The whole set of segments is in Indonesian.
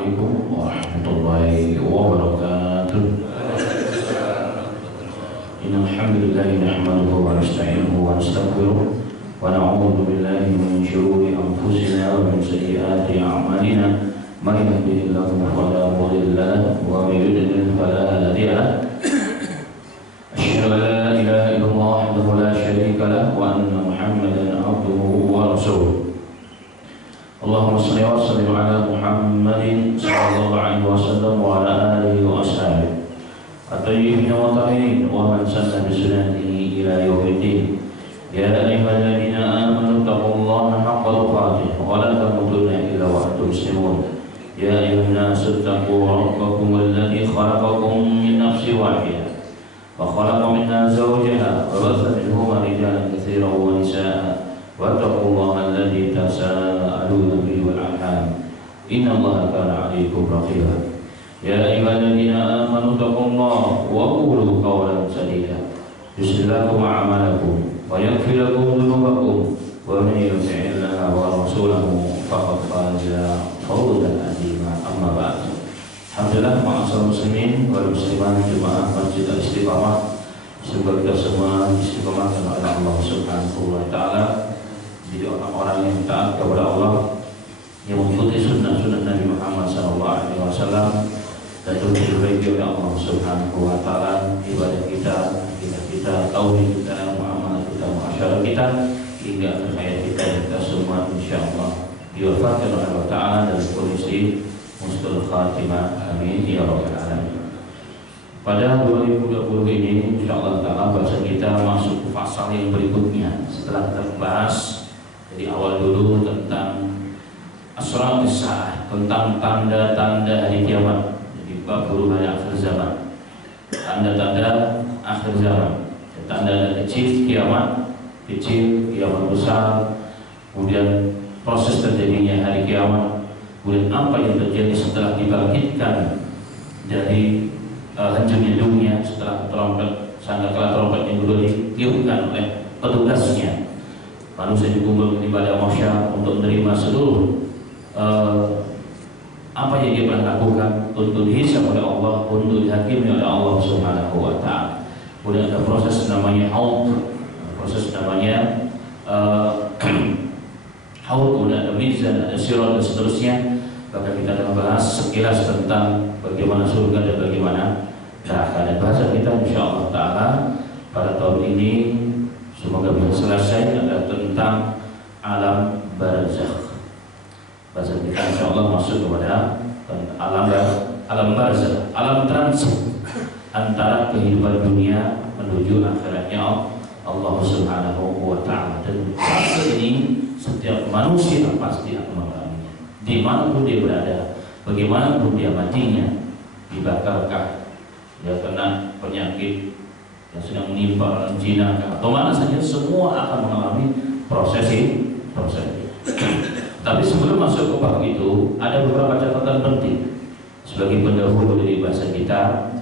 Assalamualaikum warahmatullahi wabarakatuh. Innal hamdalillah nahmaduhu wa nasta'inuhu wa nastaghfiruh wa na'udzu billahi min shururi anfusina wa min sayyiati a'malina. May yahdihillahu fala mudilla lahu wa may yudlil fala hadiya lahu. Asyhadu an la ilaha illallah wahdahu la syarika lahu wa anna Muhammadan 'abduhu wa rasuluh. Allahumma shalli wa sallim ala Muhammadin sallallahu alaihi wasallam wa ala alihi wa ashabihi at-tayyibin wa tahirin wa man sanna bi sunnatihi ila yaumiddin. Ya ayyuhalladzina amanu taqullaha haqqa tuqatih wa la tamutunna illa wa antum muslimun. Ya ayyuhan nasu taqu rabbakum alladzi khalaqakum min nafsin wahidah wa khalaqa minha zawjaha wa batha minhuma rijalan katsiran wa nisaa'a. Wattaqullaha alladzi tasaaluna bihi wal arham. Innallaha kana 'alaykum raqiba. Ya ayyuhalladzina amanu taqullaha wa qulu qawlan sadida yuslih lakum a'malakum wa yaghfir lakum dhunubakum wa man yuti'illaha wa rasulahu faqad faza fawzan 'azima. Amma ba'd. Alhamdulillah, ma'asyiral muslimin wal muslimat jemaah Masjid Al-Istiqamah, semoga kita semua istiqamahkan oleh Allah Subhanahu wa taala, jadi orang-orang yang taat kepada Allah, yang mengikuti sunnah-sunnah Nabi Muhammad SAW, dan diperbaiki oleh Allah Subhanahu wa taala ibadah kita, tauhid kita, muamalah kita, masyarakat kita, hingga akhir hayat kita semua insyaallah diwafatkan oleh Allah taala dalam kondisi husnul khatimah. Amin ya rabbal alamin. Pada 2020 ini insyaallah taala bahasa kita masuk ke pasal yang berikutnya setelah kita membahas dari awal dulu tentang asratus saah, tentang tanda-tanda hari kiamat. Jadi bab hari akhir zaman, tanda-tanda akhir zaman, tanda kecil kiamat, besar, kemudian proses terjadinya hari kiamat, kemudian apa yang terjadi setelah dibangkitkan dari hancurnya dunia, setelah sangkakala trompet yang kedua ditiupkan oleh petugasnya. Manusia dikumpulkan di padang mahsyar untuk menerima seluruh apa yang dia pernah lakukan, untuk dihisab oleh Allah, untuk dihakimi oleh Allah Subhanahu wa taala. Kemudian ada proses namanya haud, proses namanya haud, kemudian ada mizan, ada sirat dan seterusnya. Bahkan kita akan bahas sekilas tentang bagaimana surga dan bagaimana neraka. Dan bahasa kita insyaallah taala pada tahun ini semoga bisa selesai adalah tentang alam barzakh. Bahasa kita insyaallah masuk kepada alam barzakh, alam transit antara kehidupan dunia menuju akhiratnya Allah Subhanahu wa taala. Dan fase ini setiap manusia pasti akan mengalaminya, dimanapun dia berada, bagaimanapun dia matinya, dibakarkah, dia kena penyakit yang sedang menimpa Cina atau mana saja, semua akan mengalami proses ini. Tapi sebelum masuk ke bab itu, ada beberapa catatan penting sebagai pendahulu dari bahasa kita.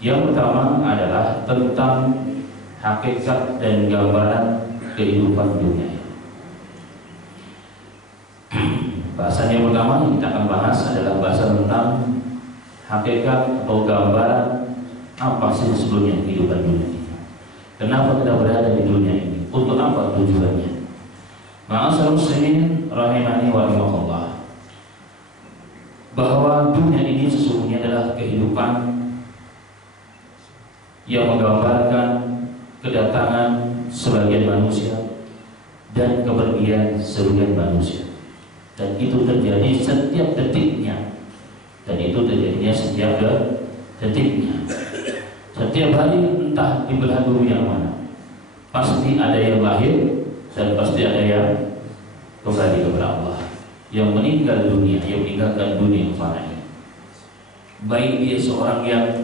Yang pertama adalah tentang hakikat dan gambaran kehidupan dunia. Bahasan yang pertama yang kita akan bahas adalah bahasa tentang hakikat atau gambaran apa sih sebelumnya kehidupan dunia ini. Kenapa kita berada di dunia ini? Untuk apa tujuannya? Ma'asyiral muslimin rahimani wa rahimakumullah, bahwa dunia ini sesungguhnya adalah kehidupan yang menggambarkan kedatangan sebagian manusia dan kepergian sebagian manusia. Dan itu terjadi setiap detiknya. Dan itu terjadinya setiap detiknya. Setiap hari entah di belahan bumi yang mana, pasti ada yang lahir dan pasti ada yang kembali kepada Allah, yang meninggal dunia, yang meninggalkan dunia yang fana ini. Baik dia seorang yang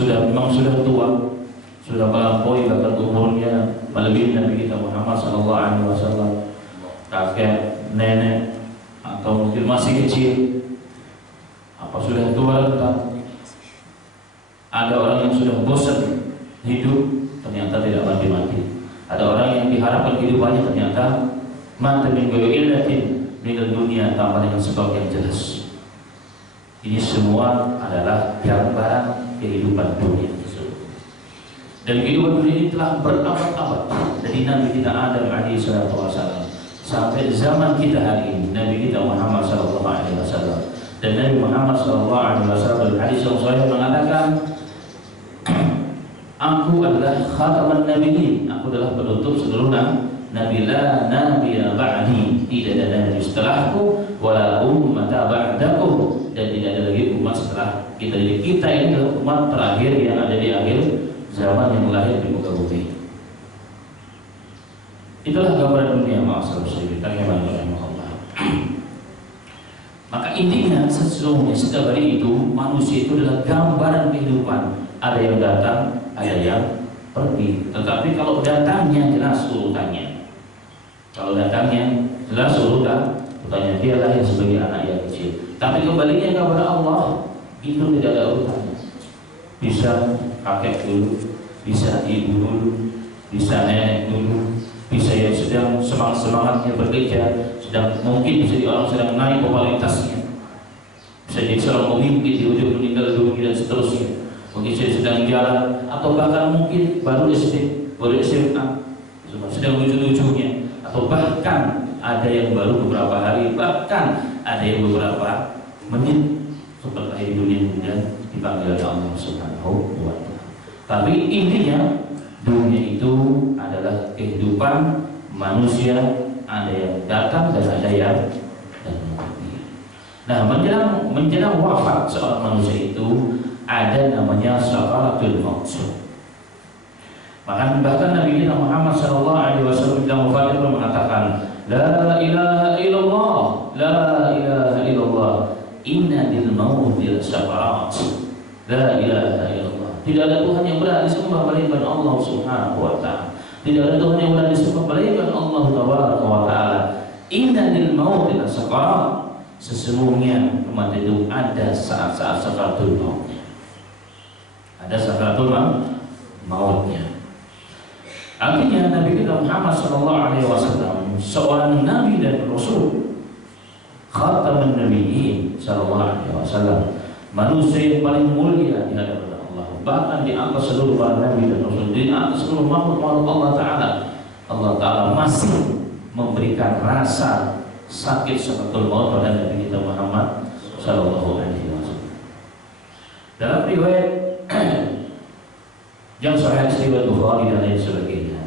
memang sudah tua, sudah melampaui bahkan umurnya melebihi Nabi kita Muhammad SAW, kakek, nenek, atau mungkin masih kecil, apa sudah tua renta. Ada orang yang sudah bosan hidup, ternyata tidak mati-mati. Ada orang yang diharapkan kehidupannya ternyata mati min ghairi illatin meninggal dunia tanpa dengan sebab yang jelas. Ini semua adalah gambaran kehidupan dunia tersebut. Dan kehidupan dunia ini telah berabad-abad dari Nabi kita Adam alaihissalam sampai zaman kita hari ini, Nabi kita Muhammad sallallahu alaihi wasallam. Dan Nabi Muhammad sallallahu alaihi wasallam dalam hadis yang sahih mengatakan, aku adalah khataman nabiyyin, aku adalah penutup seluruh nabi, la nabiyya ba'di, tidak ada nabi setelahku, wala ummata ba'dakum, dan tidak ada lagi umat setelah kita. Jadi kita ini adalah umat terakhir yang ada di akhir zaman yang lahir di muka bumi. Itulah gambaran dunia, ma'asyiral muslimin rahimahullah. Maka intinya sesungguhnya setiap hari itu manusia itu adalah gambaran kehidupan. Ada yang datang, ada yang pergi. Tetapi kalau datangnya jelas urutannya. Kalau datangnya jelas urutannya, dia lahir sebagai anak yang kecil. Tapi kembalinya kepada Allah itu tidak ada urutannya. Bisa kakek dulu, bisa ibu dulu, bisa nenek dulu, bisa yang sedang semangatnya bekerja, sedang mungkin bisa orang sedang naik popularitasnya, bisa jadi seorang pemimpin di ujung meninggal dunia dan seterusnya. Mungkin saya sedang jalan, atau bahkan mungkin baru SD, baru SMA, sedang lucu-lucunya, atau bahkan ada yang baru beberapa hari, bahkan ada yang beberapa menit seperti lahir di dunia kemudian dipanggil oleh Allah Subhanahu wa Ta'ala. Tapi intinya dunia itu adalah kehidupan manusia, ada yang datang dan ada yang pergi. Nah, menjelang wafat seorang manusia itu ada namanya sakaratul maut. Bahkan Nabi kita Muhammad sallallahu alaihi wasallam dalam wafatnya mengatakan, la ilaha illallah, la ilaha illallah, inna lil mauti sakarat. La ilaha illallah. Tidak ada Tuhan yang berhak disembah melainkan Allah Subhanahu wa Ta'ala. Tidak ada Tuhan yang berhak disembah melainkan Allah Tabaraka wa Ta'ala. Inna lil mauti sakarat. Sesungguhnya kematian itu ada saat-saat sakaratul mautnya. Ada sakaratul mautnya. Artinya Nabi kita Muhammad sallallahu alaihi wasallam seorang nabi dan rasul, khataman nabiyyin sallallahu alaihi wasallam, manusia yang paling mulia di hadapan Allah, bahkan di atas seluruh para nabi dan rasul, di atas seluruh makhluk Allah Ta'ala. Allah Ta'ala masih memberikan rasa sakit sakaratul maut pada Nabi kita Muhammad sallallahu alaihi wasallam. Dalam riwayat yang sahih riwayat Bukhari dan lain sebagainya,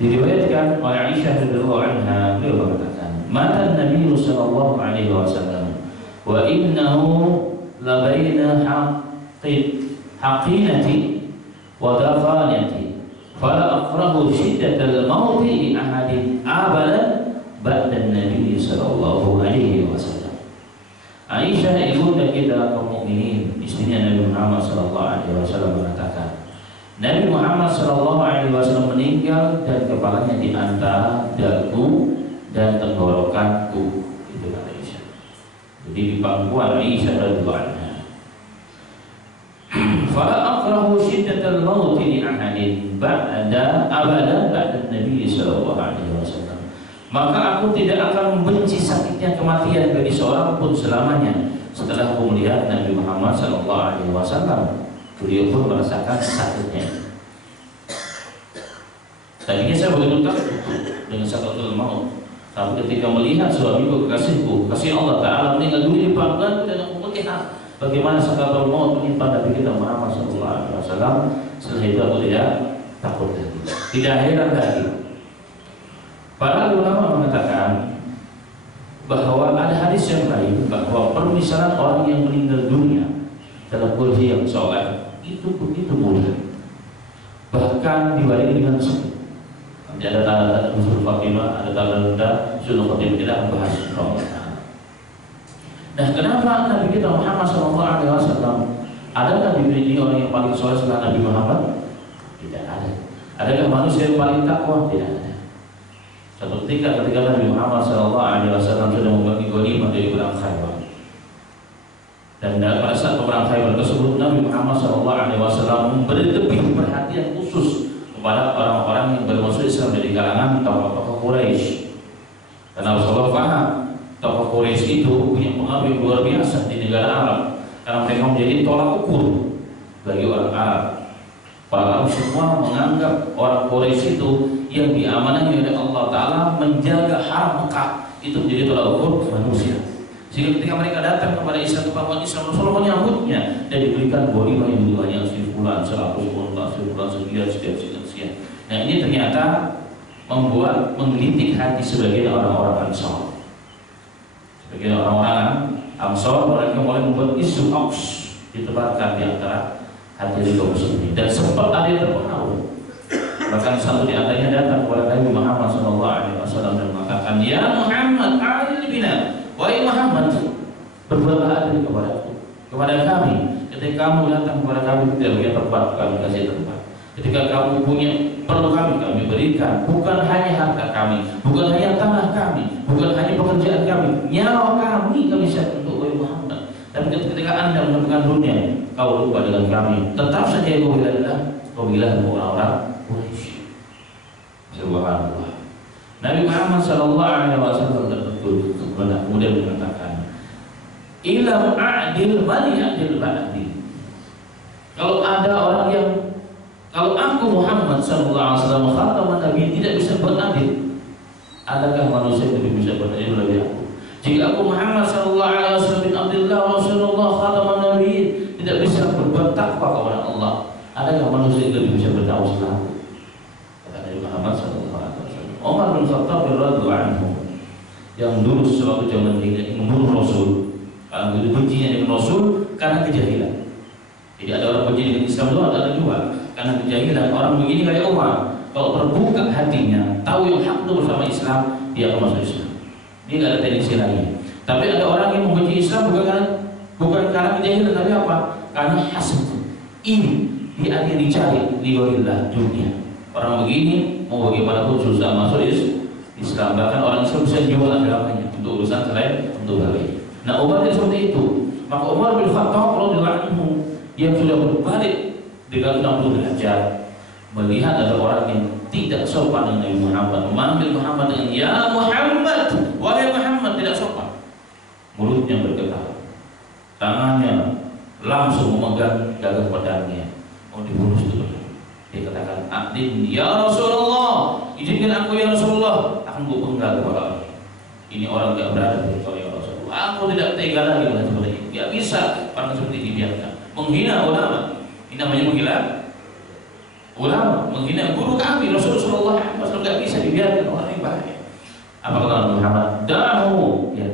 diriwayatkan oleh Aisyah radhiyallahu anha, beliau mengatakan, mata Nabi sallallahu alaihi wasallam wa innahu la baina haqinati wa dafanati fala aqrabu shiddatal mauti li ahadin abadan ba'da Nabi sallallahu alaihi wasallam. Aisyah ibunda kita kaum mukminin, istrinya Nabi Muhammad sallallahu alaihi wasallam mengatakan, Nabi Muhammad sallallahu alaihi wasallam meninggal dan kepalanya di antara dagu dan tenggorokanku. Itu kata Aisyah. Jadi di pangkuan Aisyah radhiyallahu anha. Fala aqrahu shiddatal maut li ahadin ba'da abadan ba'da Nabi sallallahu alaihi wasallam. Maka aku tidak akan membenci sakitnya kematian bagi seorang pun selamanya setelah aku melihat Nabi Muhammad sallallahu alaihi wasallam. Beliau pun merasakan sakitnya. Tadinya saya begitu takut dengan sakaratul maut, tapi ketika melihat suamiku, kekasihku, kasih Allah Ta'ala meninggal dunia di pangkuanku, dan aku melihat bagaimana sakaratul maut menimpa Nabi kita Muhammad SAW, setelah itu aku tidak takut lagi, tidak heran lagi. Para ulama mengatakan bahwa ada hadis yang lain bahwa permisalan orang yang meninggal dunia dalam kondisi yang soleh itu begitu mudah, bahkan dibarengi dengan sakit. Nanti ada tanda-tanda usul Fatimah, ada tanda-tanda sunnah Fatimah, tidak membahas Allah. Nah, kenapa Nabi kita Muhammad SAW adakah diberi orang yang paling soleh setelah Nabi Muhammad? Tidak ada. Adakah manusia yang paling takwa? Tidak ada. Satu ketika Nabi Muhammad SAW sudah membagi ghanimah dari perang Khaybar. Dan pada saat peperang Khaybar tersebut Nabi Muhammad SAW memberi lebih perhatian khusus kepada orang-orang yang bermasuk Islam dari kalangan tokoh-tokoh Quraisy. Karena Rasulullah paham tokoh Quraisy itu punya pengaruh yang luar biasa di negara Arab karena mereka menjadi tolak ukur bagi orang Arab. Para Arab semua menganggap orang Quraisy itu yang diamanahkan oleh Allah Ta'ala menjaga haram Mekah itu menjadi tolak ukur manusia. Sehingga ketika mereka datang kepada Islam, kepada Islam, Rasulullah menyambutnya dan diberikan ghanimah yang banyak, sebulan 100 unta, sebulan sekian. Nah ini ternyata membuat menggelitik hati sebagian orang-orang Ansar. Sebagian orang-orang Ansar mereka mulai membuat isu hoax ditebarkan di antara hati kaum muslimin dan sempat ada yang terpengaruh. Bahkan satu di antaranya datang kepada Nabi Muhammad SAW dan mengatakan, "Ya Muhammad, adil bina." Wahai Muhammad, berbuatlah adil kepada kami. Ketika kamu datang kepada kami tidak punya tempat, kami kasih tempat. Ketika kamu punya perlu kami berikan. Bukan hanya harta kami, bukan hanya tanah kami, bukan hanya pekerjaan kami, nyawa kami siapkan untuk wahai Muhammad. Tapi ketika Anda menemukan dunia, kau lupa dengan kami. Tetap saja kau bilang orang-orang Quraisy. Subhanallah. Nabi Muhammad SAW tertentu kemudian mengatakan, "Ilam a'dil man ya'dil ba'di." Kalau ada orang yang, kalau aku Muhammad SAW khataman Nabi tidak bisa beradil, adakah manusia yang lebih bisa beradil dari aku? Jika aku Muhammad SAW bin Abdullah Rasulullah khataman Nabi tidak bisa berbuat takwa kepada Allah, adakah manusia yang lebih bisa bertakwa selain aku? Kata Nabi Muhammad SAW. Umar bin Khattab radhiyallahu anhu yang dulu sewaktu zaman ini membunuh Rasul, kalau begitu bencinya dengan Rasul karena kejahilan. Jadi ada orang benci dengan Islam itu ada juga karena kejahilan. Orang begini kayak Umar, kalau terbuka hatinya, tahu yang hak itu bersama Islam, dia akan masuk Islam. Dia nggak ada tendensi lagi. Tapi ada orang yang membenci Islam bukan karena kejahilan, tapi apa? Karena hasad. Ini dia akan dicari liwalillah dunia. Orang begini mau bagaimanapun susah masuk Islam. Bahkan orang Islam bisa jual agamanya untuk urusan selain untuk balik. Nah Umar itu seperti itu. Maka Umar bin Khattab radhiyallahu anhu yang sudah berbalik dengan 60 derajat melihat ada orang yang tidak sopan dengan Nabi Muhammad, memanggil Muhammad dengan ya Muhammad, wahai Muhammad, tidak sopan. Mulutnya bergetar, tangannya langsung memegang gagah pedangnya mau dibunuh itu. Dia katakan, "Adin ya Rasulullah, izinkan aku ya Rasulullah, akan ku penggal kepala ini orang tidak berada di ya Rasulullah. Aku tidak tega lagi dengan seperti ini. Tidak bisa orang seperti ini dibiarkan. Menghina ulama, ini namanya menghina ulama, menghina guru kami Rasulullah SAW, tidak bisa dibiarkan orang yang bahaya." Apa kata Muhammad? Dahu, ya.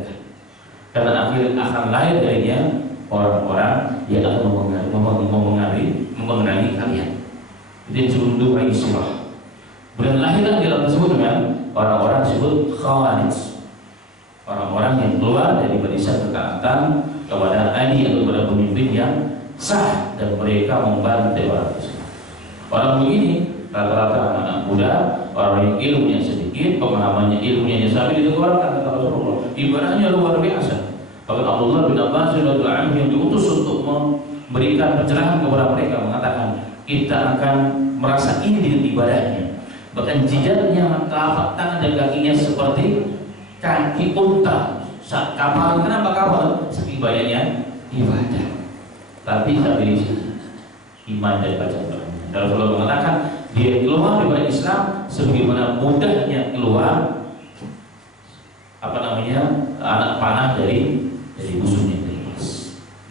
Karena akhirnya akan lahir darinya orang-orang yang akan memengaruhi kalian. Itu disebut duha islah. Kemudian lahirlah di dalam tersebut dengan orang-orang disebut khawarij, orang-orang yang keluar dari barisan ketaatan kepada Ali atau kepada pemimpin yang sah dan mereka membantai orang Islam. Orang begini rata-rata anak muda, orang yang ilmunya sedikit, pemahamannya ilmunya sampai dikeluarkan kata Rasulullah. Ibaratnya luar biasa. Bahkan Abdullah bin Abbas radhiyallahu anhu yang diutus untuk memberikan pencerahan kepada mereka mengatakan, kita akan merasa ini dengan ibadahnya. Bahkan jidatnya, telapak tangan dan kakinya seperti kaki unta saat kapal. Kenapa kapal? Saking banyaknya ibadah. Tapi di sini iman dan baca Quran. Dan Rasulullah mengatakan dia keluar dari Islam sebagaimana mudahnya keluar anak panah dari musuhnya.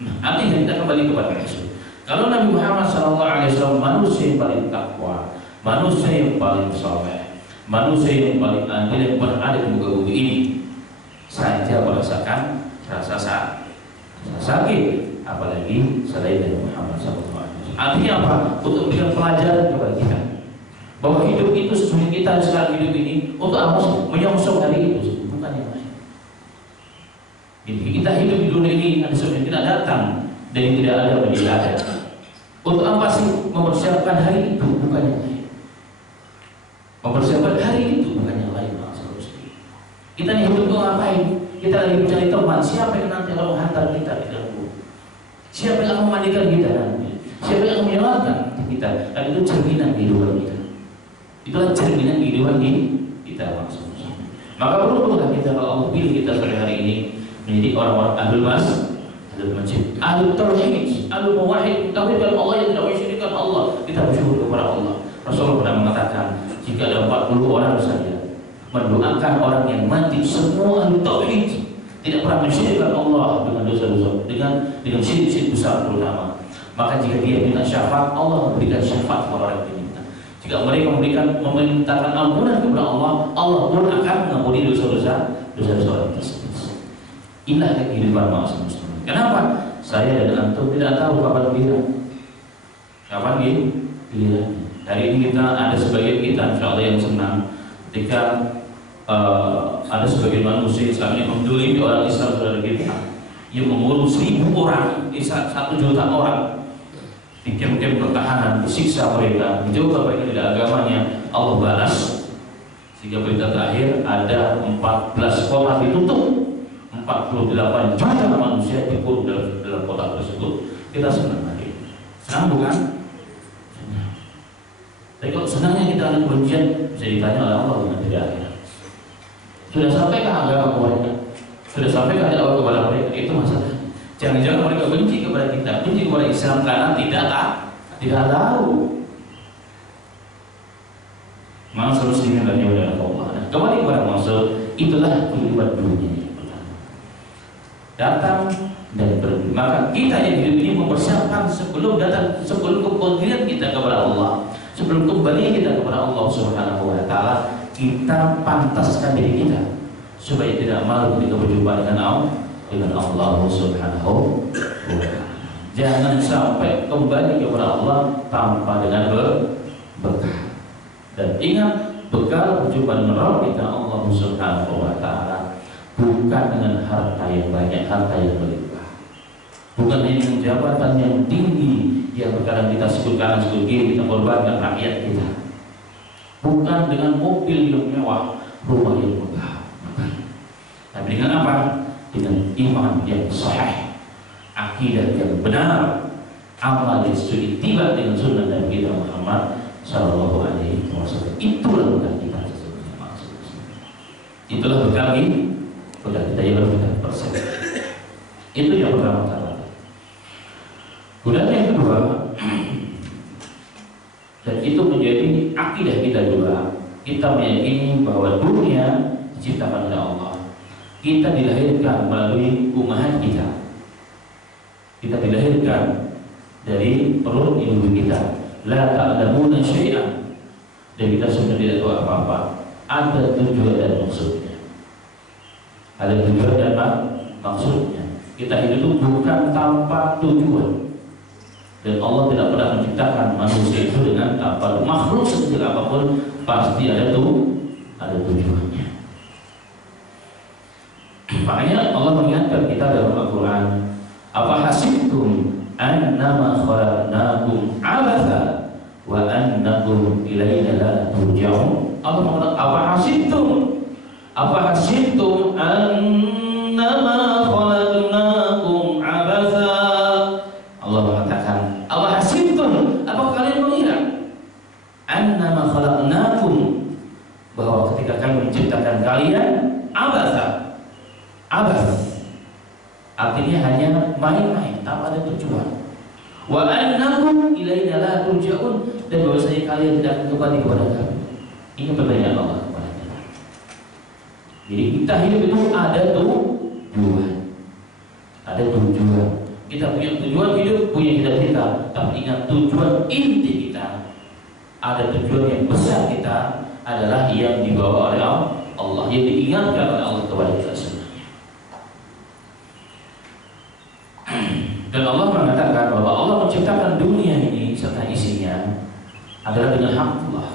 Nah, artinya kita kembali kepada Rasul. Kalau Nabi Muhammad SAW manusia yang paling takwa, manusia yang paling saleh, manusia yang paling adil yang berada di muka bumi ini saja merasakan rasa sakit, apalagi selain Nabi Muhammad SAW. Artinya apa? Untuk memberikan pelajaran kepada kita bahwa hidup itu sesungguhnya kita sekarang hidup ini untuk apa? Menyongsong hari itu, bukan yang lain. Jadi kita hidup di dunia ini ada sesuatu yang tidak datang dan yang tidak ada menjadi ada. Untuk apa sih mempersiapkan hari itu, bukan yang lain. Mempersiapkan hari itu bukan yang lain. Kita nih hidup untuk ngapain? Kita lagi mencari teman. Siapa yang nanti akan menghantar kita di dalam kubur? Siapa yang akan memandikan kita nanti? Siapa yang akan menyelamatkan kita? Dan itu cerminan kehidupan kita. Itulah cerminan kehidupan kita maksudnya. Maka beruntunglah kita kalau Allah pilih kita pada hari ini menjadi orang-orang ahlul masjid, ahlul tauhid, ahlul muwahhid, tauhidkan Allah yang tidak mensyirikkan Allah. Kita bersyukur kepada Allah. Rasulullah pernah mengatakan, jika ada 40 orang saja mendoakan orang yang mati semua ahlul tauhid, tidak pernah mensyirikkan Allah dengan dosa-dosa, dengan syirik-syirik besar terutama, maka jika dia minta syafaat, Allah memberikan syafaat kepada orang yang diminta. Jika mereka memintakan ampunan kepada Allah, Allah pun akan mengampuni dosa-dosa orang tersebut. Inilah kehidupan manusia muslim. Kenapa? Saya dan antum tidak tahu kapan giliran. Kapan giliran? Hari ini kita ada sebagian kita, insya Allah yang senang ketika ada sebagian manusia Islam yang mendolimi orang Islam saudara kita, yang mengurus 1000 orang, 1 juta orang di kem-kem pertahanan, disiksa mereka, dijauhkan mereka dari agamanya, Allah balas. Sehingga berita terakhir ada 14 kota ditutup, 48 juta manusia dikurung dalam kota tersebut. Kita senang lagi. Senang bukan? Senang. Tapi kalau senangnya kita ada kebencian, bisa ditanya oleh Allah dengan tidak akhir. Sudah sampaikah agama mereka? Sudah sampaikah dakwah kepada mereka? Itu masalah. Jangan-jangan mereka benci kepada kita, benci kepada Islam karena tidak tahu. Maksud muslimin dan jauh Allah. Kembali kepada maksud, itulah kehidupan dunia yang pertama. Datang dan pergi. Maka kita yang hidup ini mempersiapkan sebelum kembali kita kepada Allah, sebelum kembali kita kepada Allah Subhanahu wa Ta'ala, kita pantaskan diri kita supaya tidak malu ketika berjumpa dengan Allah Subhanahu wa Ta'ala. Jangan sampai kembali kepada Allah tanpa dengan bekal. Dan ingat, bekal berjumpa dengan Rabb kita Allah Subhanahu wa Ta'ala bukan dengan harta yang banyak, harta yang berlimpah, bukan dengan jabatan yang tinggi yang terkadang kita sebut kanan sebut kiri, kita korbankan rakyat kita, bukan dengan mobil yang mewah, rumah yang megah, tapi dengan apa? Dengan iman yang sahih, akidah yang benar, amal yang sesuai tiba dengan sunnah Nabi kita Muhammad Sallallahu Alaihi Wasallam. Itulah bekal kita sesungguhnya, maksudnya. Itulah bekal kita yang harus kita persiapkan. Itu yang pertama kali. Kemudian yang kedua, dan itu menjadi akidah kita juga, kita meyakini bahwa dunia diciptakan oleh Allah. Kita dilahirkan melalui ummahat kita. Kita dilahirkan dari perut ibu kita. La ta'lamuna syai'an. Dan kita sebenarnya tidak tahu apa-apa. Ada tujuan dan maksudnya. Ada tujuan dan maksudnya. Kita hidup itu bukan tanpa tujuan. Dan Allah tidak pernah menciptakan manusia itu dengan tanpa makhluk sekecil apapun pasti ada tujuannya. Makanya Allah mengingatkan kita dalam Al-Quran, apa hasibtum annama khalaqnakum abatha wa annakum ilaina la turja'un. Allah mengatakan, apa hasibtum annama khalaqnakum abatha. Allah mengatakan, apa hasibtum, apa kalian mengira annama khalaqnakum, bahwa ketika kami menciptakan kalian abatha. Artinya hanya main-main tanpa ada tujuan. Wa annakum ilaina la turja'un, dan bahwasanya kalian tidak akan kembali kepada kami. Ini pertanyaan Allah kepada kita. Jadi kita hidup itu ada tujuan. Ada tujuan. Kita punya tujuan hidup, punya cita-cita, tapi ingat tujuan inti kita, ada tujuan yang besar kita adalah yang dibawa oleh Allah, yang diingatkan oleh Allah kepada kita semua. Dan Allah mengatakan bahwa Allah menciptakan dunia ini serta isinya adalah dengan hak Allah.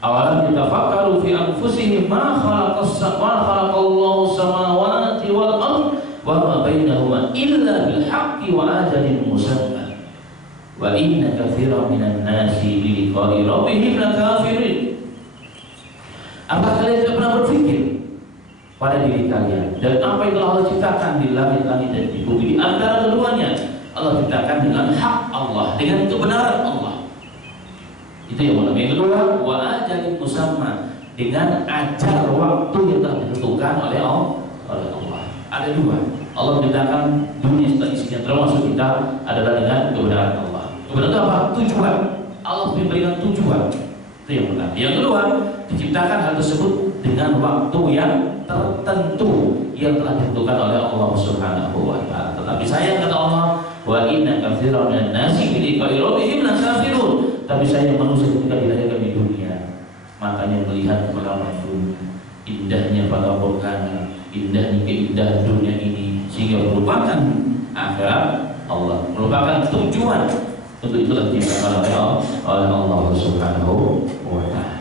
Awalam yatafakkaru fi anfusihim ma khalaqallahu samawati wal ardh wa ma bainahuma illa bil haqqi wa ajalin musamma wa inna katsiran minan nasi bi liqa'i rabbihim lakafirin. Apa kalian tidak pernah berpikir pada diri kalian dan apa yang telah Allah ciptakan di langit-langit dan di bumi? Di antara keduanya Allah ciptakan dengan hak Allah, dengan kebenaran Allah. Itu yang pertama. Yang kedua, wa ajalin musamma, dengan ajal waktu yang telah ditentukan oleh Allah. Ada dua. Allah menciptakan dunia setelah isinya, termasuk kita adalah dengan kebenaran Allah. Kebenaran itu apa? Tujuan. Allah memberikan tujuan. Itu yang pertama. Yang kedua, diciptakan hal tersebut dengan waktu yang tertentu yang telah ditentukan oleh Allah Subhanahu wa taala. Tetapi sayang kata Allah, wa inna katsiran minan nasi bi liqa'i rabbihim lakafirun. Tapi saya manusia ketika dilahirkan di dunia, matanya melihat kelaman dunia, indahnya pada Qur'an, indahnya keindahan dunia ini, sehingga merupakan akhirat Allah, merupakan tujuan. Untuk itulah diciptakan oleh Allah Subhanahu wa taala.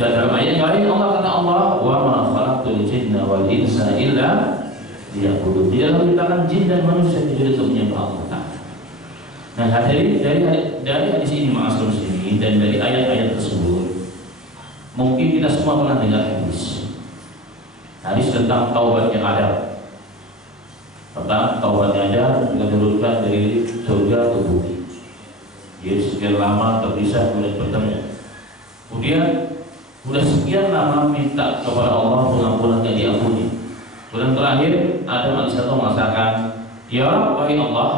Dan dalam ayat yang lain Allah kata Allah, wa ma khalaqtul jinna wal insa illa liya'budun. Dia menciptakan jin dan manusia kecuali untuk menyembah Allah Ta'ala. Nah, dari hadis ini ma'asyiral muslimin dan dari ayat-ayat tersebut, mungkin kita semua pernah dengar hadis tentang taubat yang ada. Tentang taubat yang ada kita turunkan dari surga ke bumi. Jadi sekian lama terpisah kemudian bertemu. Kemudian sudah sekian lama minta kepada Allah pengampunan yang diampuni. Kemudian terakhir Adam alaihissalam mengatakan, ya Rabb, wahai Allah,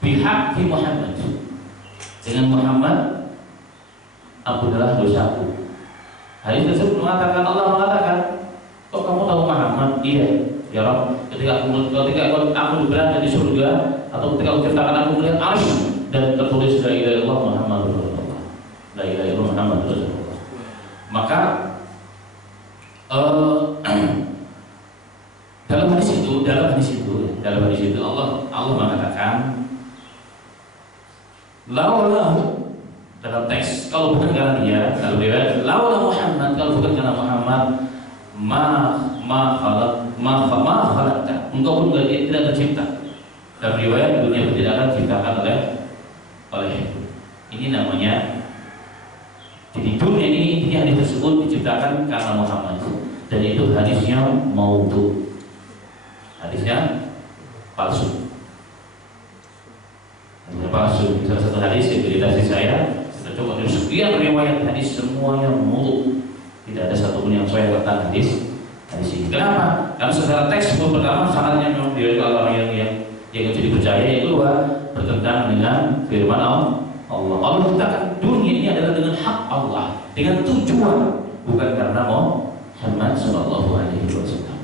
bihaqqi Muhammad, dengan Muhammad ampunilah dosaku. Hadis tersebut mengatakan, Allah mengatakan, kok kamu tahu Muhammad? Iya, ya Rabb, ketika aku berada di surga atau ketika aku ciptakan aku melihat arsy dan tertulis la ilaha illallah Muhammadur Rasulullah, la ilaha illallah Muhammadur Rasulullah. Maka dalam hadis itu Allah mengatakan, laulahu, dalam teks, kalau bukan karena dia, dalam riwayat, laulahu Muhammad, kalau bukan karena Muhammad, ma khalaqta, engkau pun tidak tercipta. Dalam riwayat dunia tidak akan diciptakan oleh ini namanya. Jadi dunia ini hadis tersebut diciptakan karena Muhammad, dan itu hadisnya maudhu, hadisnya palsu. Hadisnya palsu. Salah satu hadis yang beredar saya, kita coba dari sekian riwayat hadis semuanya maudhu, tidak ada satupun yang sesuai tentang hadis ini. Kenapa? Karena secara teks pertama sanadnya memang diriwayatkan orang yang bisa dipercaya, yang kedua bertentangan dengan firman Allah. Allah menciptakan dunia ini adalah dengan hak Allah, dengan tujuan, bukan karena Muhammad Sallallahu Alaihi Wasallam.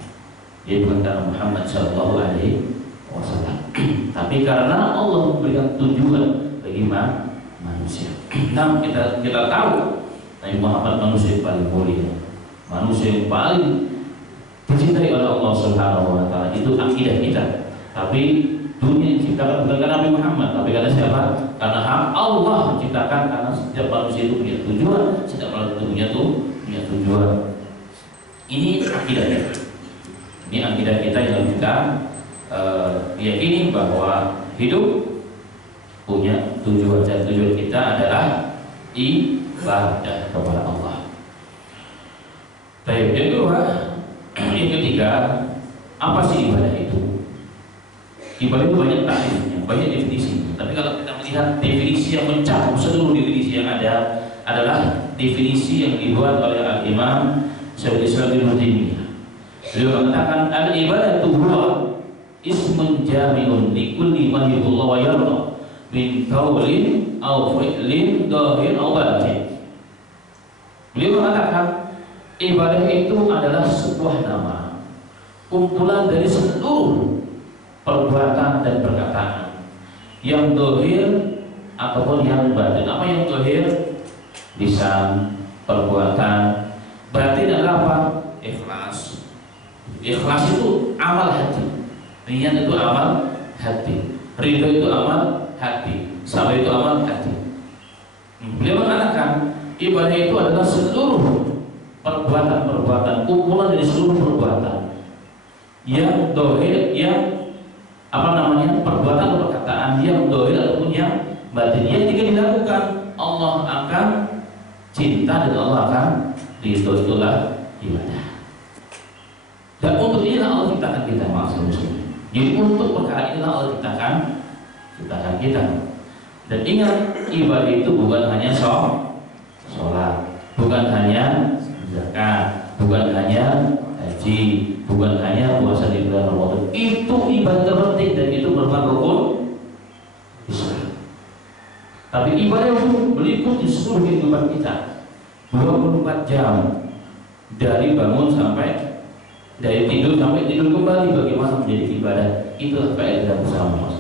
Jadi bukan karena Muhammad Sallallahu Alaihi Wasallam, tapi karena Allah memberikan tujuan bagi manusia. Nah, kita tahu Nabi Muhammad manusia yang paling mulia, manusia yang paling dicintai oleh Allah Subhanahu Wa Taala. Itu akidah kita. Tapi dunia diciptakan bukan karena Nabi Muhammad, tapi karena siapa? Karena hak Allah menciptakan, karena setiap manusia itu punya tujuan, setiap manusia itu punya tujuan. Ini akidah kita. Ini akidah kita yang kita yakini bahwa hidup punya tujuan, dan tujuan kita adalah ibadah kepada Allah. Baik, yang kedua, yang ketiga, apa sih ibadah itu? Ibadah itu banyak takrifnya, banyak definisinya. Tapi kalau kita melihat definisi yang mencakup seluruh definisi yang ada adalah definisi yang dibuat oleh Al-Imam Syaikhul Islam Ibnu Taimiyah. Beliau mengatakan al-ibadatu huwa ismun jami'un li kulli ma yuhibbu wa yarda min qaulin aw fi'lin dhahir aw batin. Beliau mengatakan ibadah itu adalah sebuah nama, kumpulan dari seluruh perbuatan dan perkataan yang dohir ataupun yang batin. Apa yang dohir? Lisan, perbuatan. Batin adalah apa? Ikhlas. Ikhlas itu amal hati. Niat itu amal hati. Ridho itu amal hati. Sabar itu amal hati. Beliau mengatakan ibadah itu adalah seluruh perbuatan-perbuatan, kumpulan dari seluruh perbuatan yang dohir, yang perbuatan atau perkataan yang dohir ataupun yang batin, yang jika dilakukan Allah akan cinta dan Allah akan ridho. Itulah ibadah. Dan untuk inilah Allah ciptakan kita, maksudnya. Jadi untuk perkara inilah Allah ciptakan kita. Dan ingat, ibadah itu bukan hanya sholat, bukan hanya zakat, bukan hanya haji, bukan hanya puasa di bulan Ramadan. Itu ibadah terpenting dan itu merupakan rukun Islam. Tapi ibadah itu meliputi seluruh kehidupan kita, 24 jam dari bangun sampai dari tidur sampai tidur kembali. Bagaimana menjadi ibadah? Itulah kaidah bersama Mas.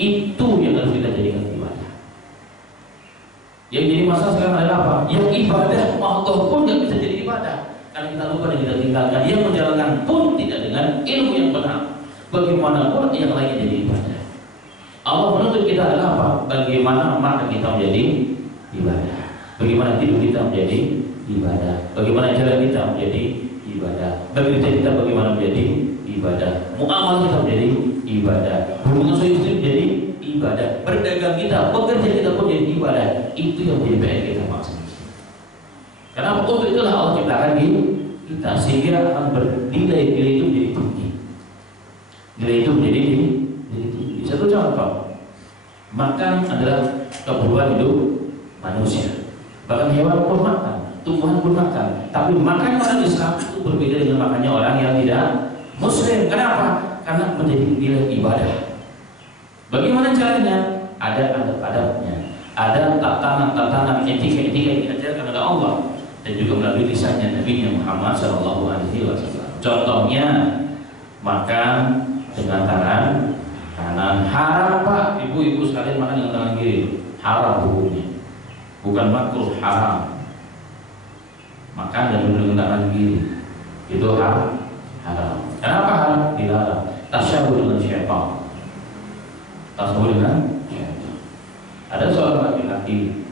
Itu yang harus kita jadikan ibadah. Yang jadi masalah sekarang adalah apa? Yang ibadah Allah pun tidak bisa jadi ibadah karena kita lupa dan kita tinggalkan. Yang menjalankan pun tidak dengan ilmu yang benar. Bagaimanapun yang lainnya jadi ibadah. Allah menuntut kita adalah apa? Bagaimana makan kita menjadi ibadah. Bagaimana tidur kita menjadi ibadah. Bagaimana jalan kita menjadi ibadah. Bagi kita bagaimana menjadi ibadah. Muamalah kita menjadi ibadah. Hubungan suami istri menjadi ibadah. Berdagang kita, bekerja kita pun menjadi ibadah. Itu yang menjadi PR kita maksudnya. Karena untuk itulah Allah ciptakan kita sehingga akan bernilai-nilai itu menjadi tinggi. Nilai itu menjadi tinggi. Satu contoh, makan adalah kebutuhan hidup manusia. Bahkan hewan pun makan, tumbuhan pun makan. Tapi makan orang Islam itu berbeda dengan makannya orang yang tidak Muslim. Kenapa? Karena menjadi nilai ibadah. Bagaimana caranya? Ada adab-adabnya, ada tatanan-tatanan etika-etika yang diajarkan oleh Allah dan juga melalui lisannya Nabi Muhammad SAW. Contohnya makan dengan tangan kanan. Haram Pak, ibu-ibu sekalian makan dengan tangan kiri. Haram hukumnya, bukan makruh, haram. Makan dan minum dengan tangan kiri itu haram. Kenapa haram? Dilarang. Tasyabbuh dengan syaitan. Tasyabbuh dengan syaitan. Ada seorang laki-laki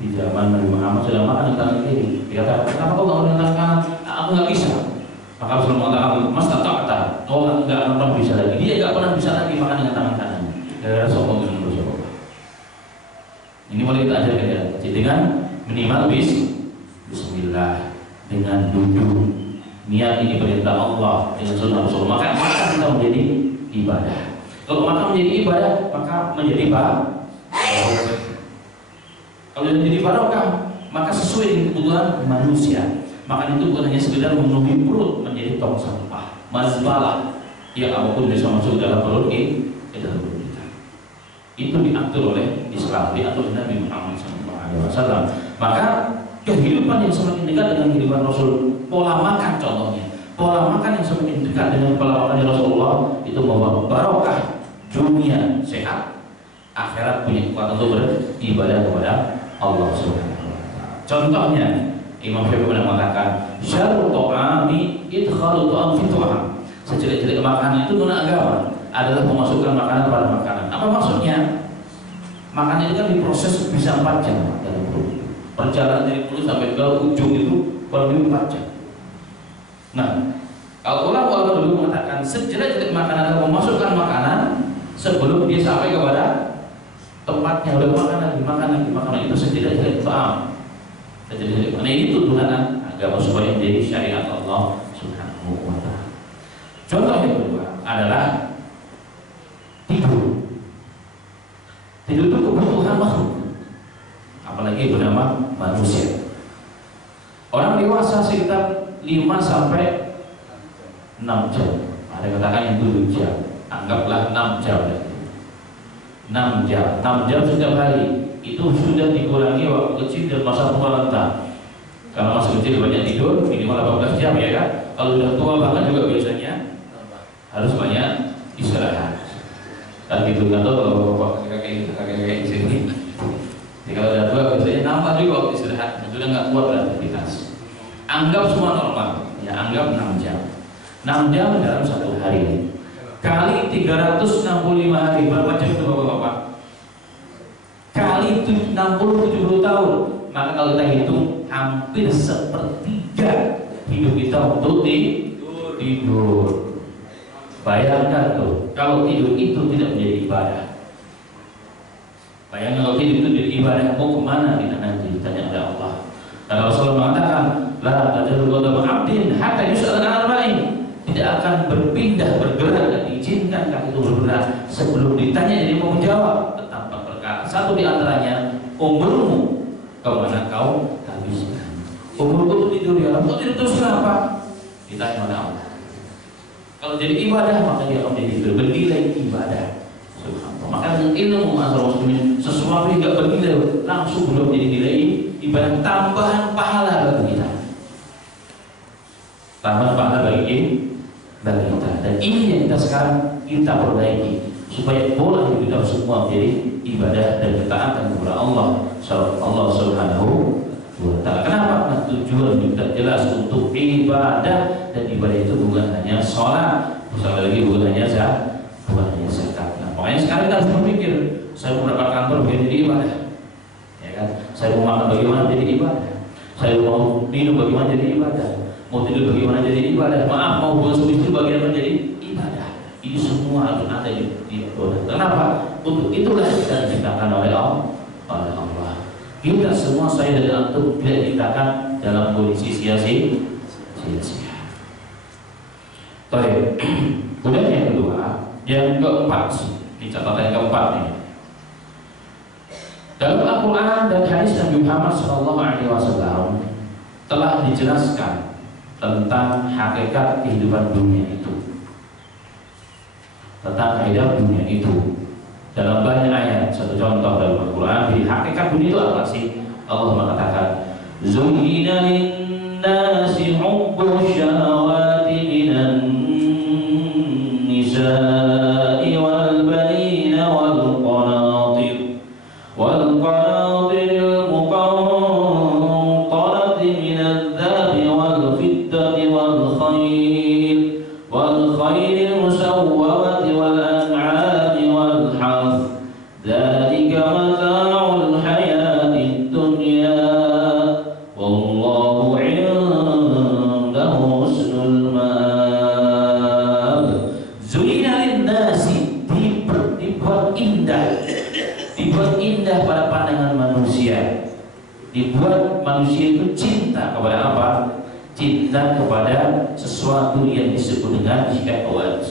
di zaman Nabi Muhammad sedang makan dengan tangan kiri. Dia kata, kenapa kau nggak dengan tangan kanan? Aku nggak bisa. Maka Rasulullah mengatakan, Mas tak kata, kau nggak pernah bisa lagi. Dia nggak pernah bisa lagi makan dengan tangan kanan. Gara-gara sombong dengan dosa. Ini boleh kita ajarkan ya. Jadi dengan minimal Bismillah, dengan duduk, niat ini perintah Allah dengan sunnah Rasul. Maka kita menjadi ibadah. Kalau makan menjadi ibadah, maka menjadi barokah. Kalau menjadi barokah, maka sesuai dengan kebutuhan manusia. Makan itu bukan hanya sekedar memenuhi perut, menjadi tong sampah, mazbalah, yang apapun bisa masuk dalam perut kita. Itu diatur oleh Islam, diatur oleh Nabi Muhammad SAW. Maka kehidupan yang semakin dekat dengan kehidupan Rasul, pola makan contohnya, pola makan yang semakin dekat dengan pola makan Rasulullah itu membawa barokah, dunia sehat, akhirat punya kekuatan untuk beribadah kepada Allah Subhanahu wa Ta'ala. Contohnya Imam Syafi'i pernah mengatakan, syarru ta'ami idkhalu ta'am fi ta'am. Sejelek-jelek makanan itu menurut agama adalah memasukkan makanan pada makanan. Apa maksudnya? Makanan itu kan diproses bisa 4 jam dalam perut. Perjalanan dari mulut sampai ke ujung itu kurang lebih 4 jam. Nah, kalau ulama dulu mengatakan sejelek-jelek makanan adalah memasukkan makanan sebelum dia sampai kepada tempatnya. Udah makanan itu sejelek-jelek ta'am. Karena ini tuduhan agama supaya menjadi syariat Allah Subhanahu wa Ta'ala. Contoh yang kedua adalah tidur. Tidur itu kebutuhan makhluk, apalagi bernama manusia. Orang dewasa sekitar 5 sampai 6 jam. Ada katakan yang 7 jam. Anggaplah 6 jam. 6 jam setiap hari. Itu sudah dikurangi waktu kecil dan masa tua renta. Kalau masih kecil banyak tidur, minimal 18 jam ya kan. Kalau sudah tua banget juga biasanya harus banyak istirahat. Dan gitu kan kalau kakek di sini. Jadi kalau sudah tua biasanya nambah juga waktu istirahat. Sudah nggak kuat beraktivitas. Anggap semua normal. Ya anggap 6 jam. 6 jam dalam 1 hari. Kali 365 hari, berapa jam itu Bapak-bapak? Kali 60-70 tahun, maka kalau kita hitung hampir sepertiga hidup kita untuk tidur. Bayangkan tuh, kalau tidur itu tidak menjadi ibadah. Bayangkan kalau tidur itu menjadi ibadah, mau kemana kita nanti ditanya oleh Allah. Karena Rasulullah mengatakan, la tajalu qadama 'abdin hatta yus'al 'an arba'in. Tidak akan berpindah, bergerak dan diizinkan kaki itu bergerak sebelum ditanya jadi mau menjawab tentang 4 perkara. Satu di antaranya, umurmu, kemana kau Kok tidak terus kenapa? Ditanya oleh Allah. Kalau jadi ibadah maka dia akan jadi bernilai ibadah. Subhanallah. Maka dengan ilmu ma'asyiral muslimin, sesuatu yang tidak bernilai langsung belum jadi nilai ibadah, tambahan pahala bagi kita. Tambahan pahala bagi kita. Dan ini yang kita sekarang kita perbaiki supaya bola hidup kita semua menjadi ibadah dan ketaatan kepada Allah Subhanahu wa ta'ala. Kenapa? Karena tujuan kita jelas untuk ibadah, dan ibadah itu bukan hanya sholat, misalnya lagi bukan hanya zakat. Nah, makanya sekarang kita harus berpikir, saya mau berangkat kantor bagaimana jadi ibadah, ya kan? Saya mau makan bagaimana jadi ibadah, saya mau minum bagaimana jadi ibadah, mau tidur bagaimana jadi ibadah, maaf mau buang suami istri bagaimana jadi ibadah. Ini semua harus ada di ibadah. Kenapa? Untuk itulah kita diciptakan oleh Allah. Kita semua, saya dan antum, tidak diciptakan dalam kondisi sia-sia. Baik. Kemudian yang kedua, yang keempat, di catatan yang keempat nih. Dalam Al-Quran dan hadis Nabi Muhammad SAW telah dijelaskan tentang hakikat kehidupan dunia itu. Tentang kehidupan dunia itu dalam banyak ayat. Satu contoh dalam Al-Quran, di hakikat dunia itu apa sih? Allah mengatakan, Zuyyina lin-nasi hubbu syahawati minan nisa'i wal banina wal qanatiril muqantarati minadh dhahabi wal fiddati wal khayril musawwamati wal an'ami wal harth. Dzalika mata'ul hayatid dunya wallahu 'indahu husnul ma'ab. Zuyyina lin-nasi, dibuat indah pada pandangan manusia. Dibuat manusia itu cinta kepada apa? Cinta kepada sesuatu yang disebut dengan syahwat,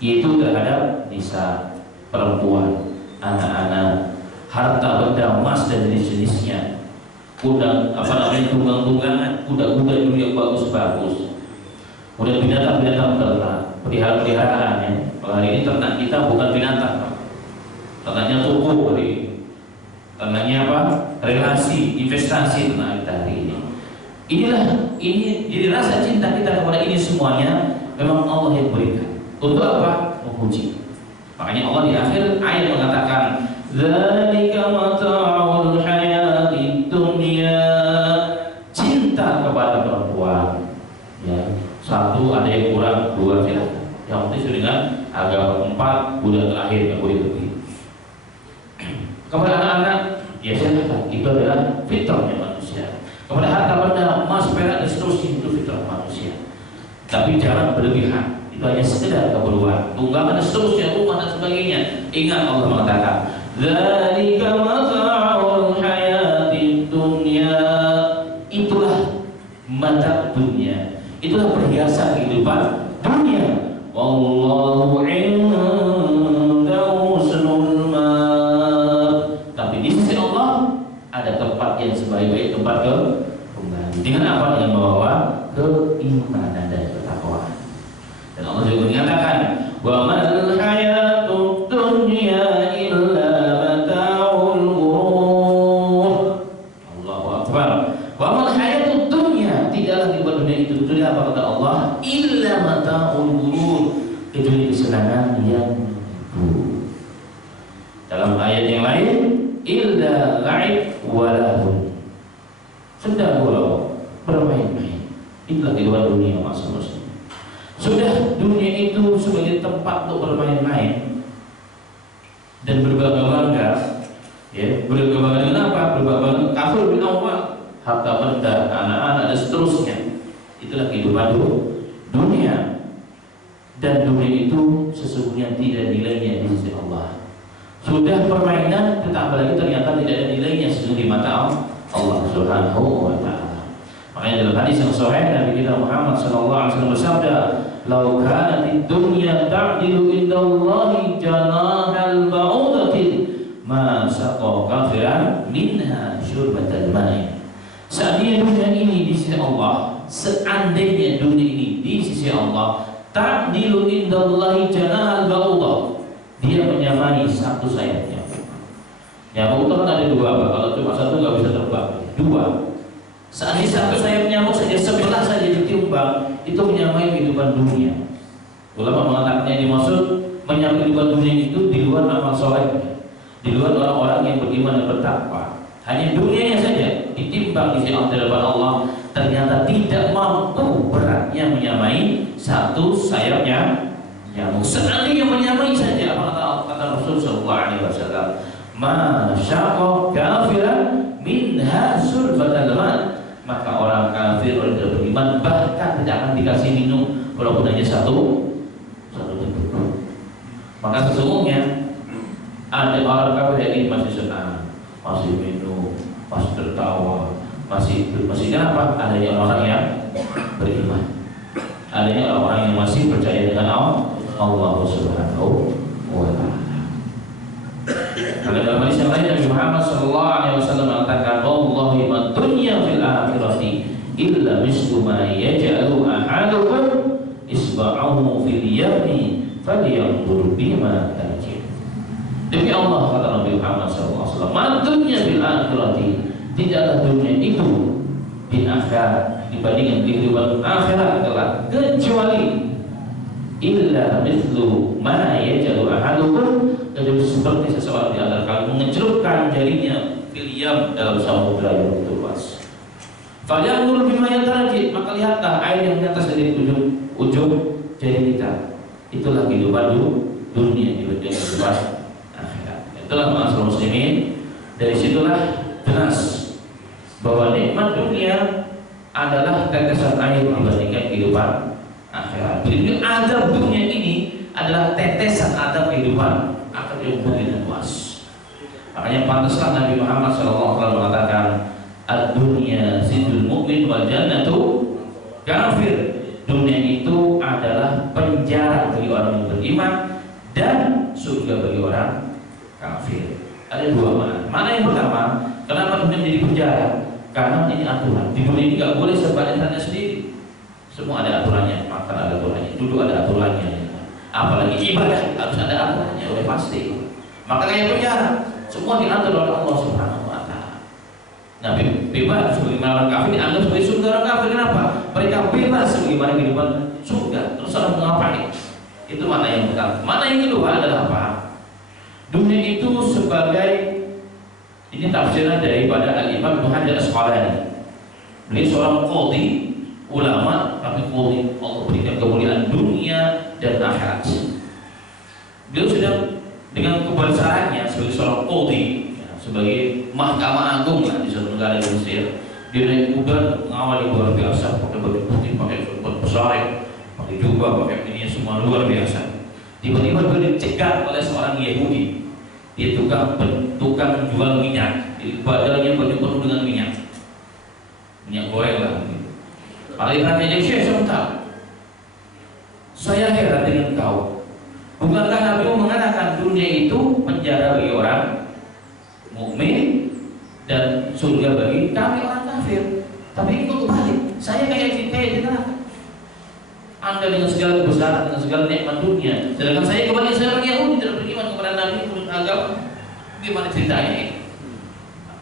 yaitu terhadap nisa, perempuan, anak-anak, harta benda, emas dan jenis-jenisnya, tunggang-tunggangan, kuda-kuda yang bagus-bagus, kemudian binatang-binatang ternak, peliharaan ya. Kalau hari ini ternak kita bukan binatang, ternaknya toko, ternaknya apa? Relasi, investasi ternak kita hari ini. Ini jadi rasa cinta kita kepada ini semuanya memang Allah yang berikan. Untuk apa? Memuji. Makanya Allah di akhir ayat mengatakan, Dzalika mata'ul hayatid dunya. Cinta kepada perempuan. Ya, satu ada yang kurang, dua silahkan. Yang penting dengan agama 4 bulan terakhir nggak boleh lebih. Kepada anak-anak, ya silahkan. Itu adalah fitrahnya manusia. Kepada harta benda, emas, perak dan seterusnya, itu fitrah manusia. Tapi jangan berlebihan. Itu hanya sekedar keperluan, tunggangan dan seterusnya, rumah dan sebagainya. Ingat Allah mengatakan, Dzalika mata'ul hayatid dunya. Itulah mata dunia, itulah perhiasan kehidupan dunia. Wallahu 'indahu husnul ma'ab. Tapi di sisi Allah ada tempat yang sebaik-baik tempat kembali. Dengan apa? Dengan membawa keimanan dan ketakwaan. Dan Allah juga menyatakan, wa mal hayatud dunya illa mata'ul ghurur. Allahu akbar. Wa mal hayatud dunya, tidaklah kehidupan dunia itu apa kata Allah, illa mata'ul ghurur, kecuali kesenangan yang buruk. Dalam ayat yang lain, illa la'ib walahun, sudah gurau, bermain-main. Itulah kehidupan dunia maksudnya. Sudah dunia itu sebagai tempat untuk bermain-main dan berbangga-bangga, ya, berbangga dengan apa? Berbangga kafir bin awal, harta benda, anak-anak dan seterusnya. Itulah kehidupan dunia. Dan dunia itu sesungguhnya tidak nilainya di sisi Allah. Sudah permainan, ditambah lagi ternyata tidak ada nilainya sesungguhnya di mata Allah Subhanahu wa ta'ala. Makanya dalam hadis yang sahih Nabi kita Muhammad SAW bersabda, "Lau kanatid dunya ta'dilu indallahi janahal ba'udatin ma saqa kafiran minha syurbatal ma'i." Seandainya dunia ini di sisi Allah, seandainya dunia ini di sisi Allah, ta'dilu indallahi janahal ba'udah, dia menyamai satu sayapnya. Nyamuk itu kan ada dua, Pak. Kalau cuma satu nggak bisa terbang. Dua. Seandainya satu sayap nyamuk saja, sebelah saja ditimbang, itu menyamai kehidupan dunia. Ulama mengatakan yang dimaksud menyamai kehidupan dunia itu di luar amal soleh, di luar orang-orang yang beriman dan bertakwa. Hanya dunianya saja ditimbang di sisi Allah, ternyata tidak mampu beratnya menyamai satu sayapnya nyamuk. Seandainya menyamai saja, apa kata Rasul Sallallahu Alaihi Wasallam, masyaqqa kafiran minha sulfatal ma, maka orang kafir, orang tidak beriman bahkan tidak akan dikasih minum walaupun hanya satu teguk. Maka sesungguhnya ada orang kafir yang masih senang, masih minum, masih tertawa, masih apa? Adanya orang yang beriman, adanya orang yang masih percaya dengan Allah Subhanahu wa Ta'ala. Kalau dalam hadis yang lain Nabi Muhammad sallallahu alaihi wasallam mengatakan, "Wallahi ma dunya fil akhirati illa mislu ma yaj'alu ahadukum isba'ahu fil yamni falyanzur bima tarjih." Demi Allah, kata Nabi Muhammad sallallahu alaihi wasallam, "Ma dunya fil akhirati", tidaklah dunia itu di akhirat dibandingkan kehidupan akhirat adalah kecuali illa mislu ma yaj'alu ahadukum, jadi seperti seseorang di antara kalian mengecelupkan jarinya fil-yam dalam samudra yang begitu luas. Falyanzur bima yatarji, maka lihatlah air yang di atas dari ujung jari kita. Itulah kehidupan dunia di kehidupan akhirat. Itulah masalah muslimin. Dari situlah jelas bahwa nikmat dunia adalah tetesan air dibandingkan kehidupan akhirat. Jadi azab dunia ini adalah tetesan azab kehidupan akan yang begitu luas. Makanya pantaslah Nabi Muhammad SAW mengatakan, ad-dunya sijnul mu'min wal jannatu kafir. Dunia itu adalah penjara bagi orang yang beriman dan surga bagi orang kafir. Ada dua mana. Mana yang pertama, kenapa dunia menjadi penjara? Karena ini aturan. Di dunia ini nggak boleh sebaliknya sendiri. Semua ada aturannya, makan ada aturannya, duduk ada aturannya. Apalagi ibadah harus ada aturannya, udah pasti. Maka kayak penjara, semua diatur oleh Allah Subhanahu wa Ta'ala. Nah, bebas sebagaimana orang kafir dianggap sebagai surga orang kafir. Kenapa? Mereka bebas sebagaimana kehidupan surga. Terus orang mengapain? Itu mana yang pertama. Mana yang kedua adalah apa? Dunia itu sebagai, ini tafsiran daripada Al-Imam Ibnu Hajar Al-Asqalani. Beliau seorang qadhi, ulama, tapi qadhi, Allah berikan kemuliaan dunia dan akhirat. Beliau sedang dengan kebesarannya sebagai seorang qadhi, ya, sebagai mahkamah agung lah di suatu negara di Mesir. Dia naik kuda mengawali luar biasa, pakai baju putih, pakai jubah besar, pakai jubah, pakai ini semua luar biasa. Tiba-tiba dia dicegat oleh seorang Yahudi. Dia tukang jual minyak, jadi badannya penuh dengan minyak goreng lah. Paling tanya dia, "Syekh, sebentar, saya heran dengan kau. Bukankah Nabi mengatakan dunia itu penjara bagi orang mukmin dan surga bagi kami orang kafir? Tapi ini kok kebalik? Saya kayak di neraka. Anda dengan segala kebesaran, dengan segala nikmat dunia, sedangkan saya kembali saya orang Yahudi tidak beriman kepada Nabi, menurut agama. Gimana ceritanya ini?"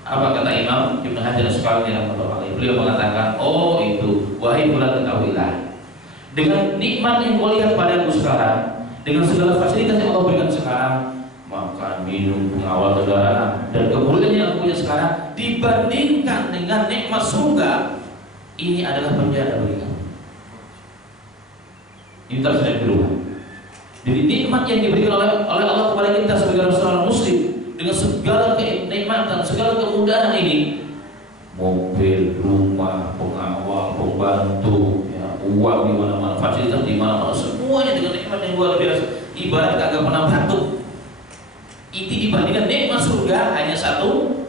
Apa kata Imam Ibnu Hajar Al-Asqalani? Beliau mengatakan, "Oh itu, wahai fulan, ketahuilah, dengan nikmat yang kau lihat padaku sekarang, dengan segala fasilitas yang Allah berikan sekarang, makan, minum, pengawal kendaraan, dan kemuliaan yang aku punya sekarang, dibandingkan dengan nikmat surga, ini adalah penjara bagi kamu." Ini tafsir yang kedua. Jadi nikmat yang diberikan oleh Allah kepada kita sebagai seorang muslim, dengan segala kenikmatan, segala kemudahan ini, mobil, rumah, pengawal, pembantu, ya, uang di mana-mana, fasilitas di mana-mana, semuanya dengan nikmat yang luar biasa. Ibarat kagak pernah batuk. Itu dibandingkan nikmat surga hanya satu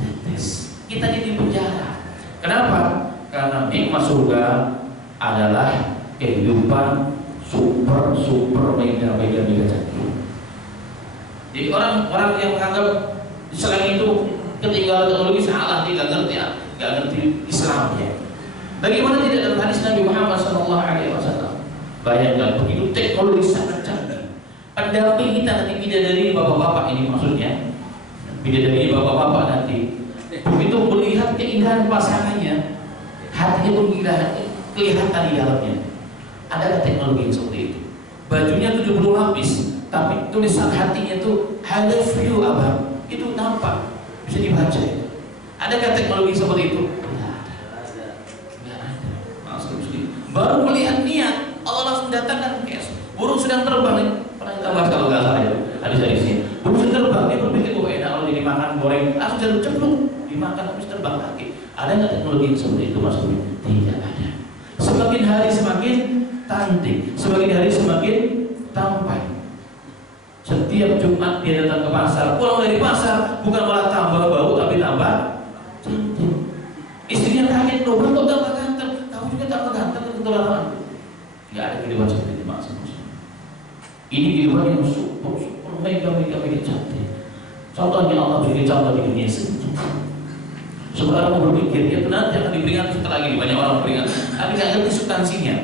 tetes. Kita di penjara. Kenapa? Karena nikmat surga adalah kehidupan super mega cantik. Jadi orang yang menganggap selain itu ketinggalan teknologi, salah, tidak ngerti ya. nggak ngerti Islamnya. Bagaimana tidak dalam hadis Nabi Muhammad SAW? Bayangkan begitu teknologi sangat canggih. Pendamping kita nanti bidadari bapak-bapak ini maksudnya, bidadari bapak-bapak nanti begitu melihat keindahan pasangannya, hatinya pun kelihatan di dalamnya. Ada teknologi yang seperti itu. Bajunya 70 lapis, tapi tulisan hatinya itu I love you abang, itu nampak, bisa dibaca. Adakah teknologi seperti itu? Tidak ada. Baru melihat niat, Allah langsung datangkan burung sedang terbang. Pernah kita bahas kalau nggak salah ya, hadis-hadisnya. Burung sedang terbang, dia berpikir enak kalau jadi makan goreng, langsung jatuh cemplung, dimakan habis terbang lagi. Ada nggak teknologi yang seperti itu Mas Budi? Tidak ada. Semakin hari semakin cantik, semakin hari semakin tampan. Setiap Jumat dia datang ke pasar, pulang dari pasar bukan malah tambah bau tapi tambah cantik. Istrinya kaget, loh kok tambah ganteng, kamu juga tambah ganteng kebetulan. Nggak ada kehidupan seperti itu maksudnya. Ini kehidupan yang super mega cantik. Contohnya Allah beri contoh di dunia sendiri. Seorang mau berpikir dia nanti akan diberikan setelah lagi banyak orang berikan, tapi nggak ngerti substansinya.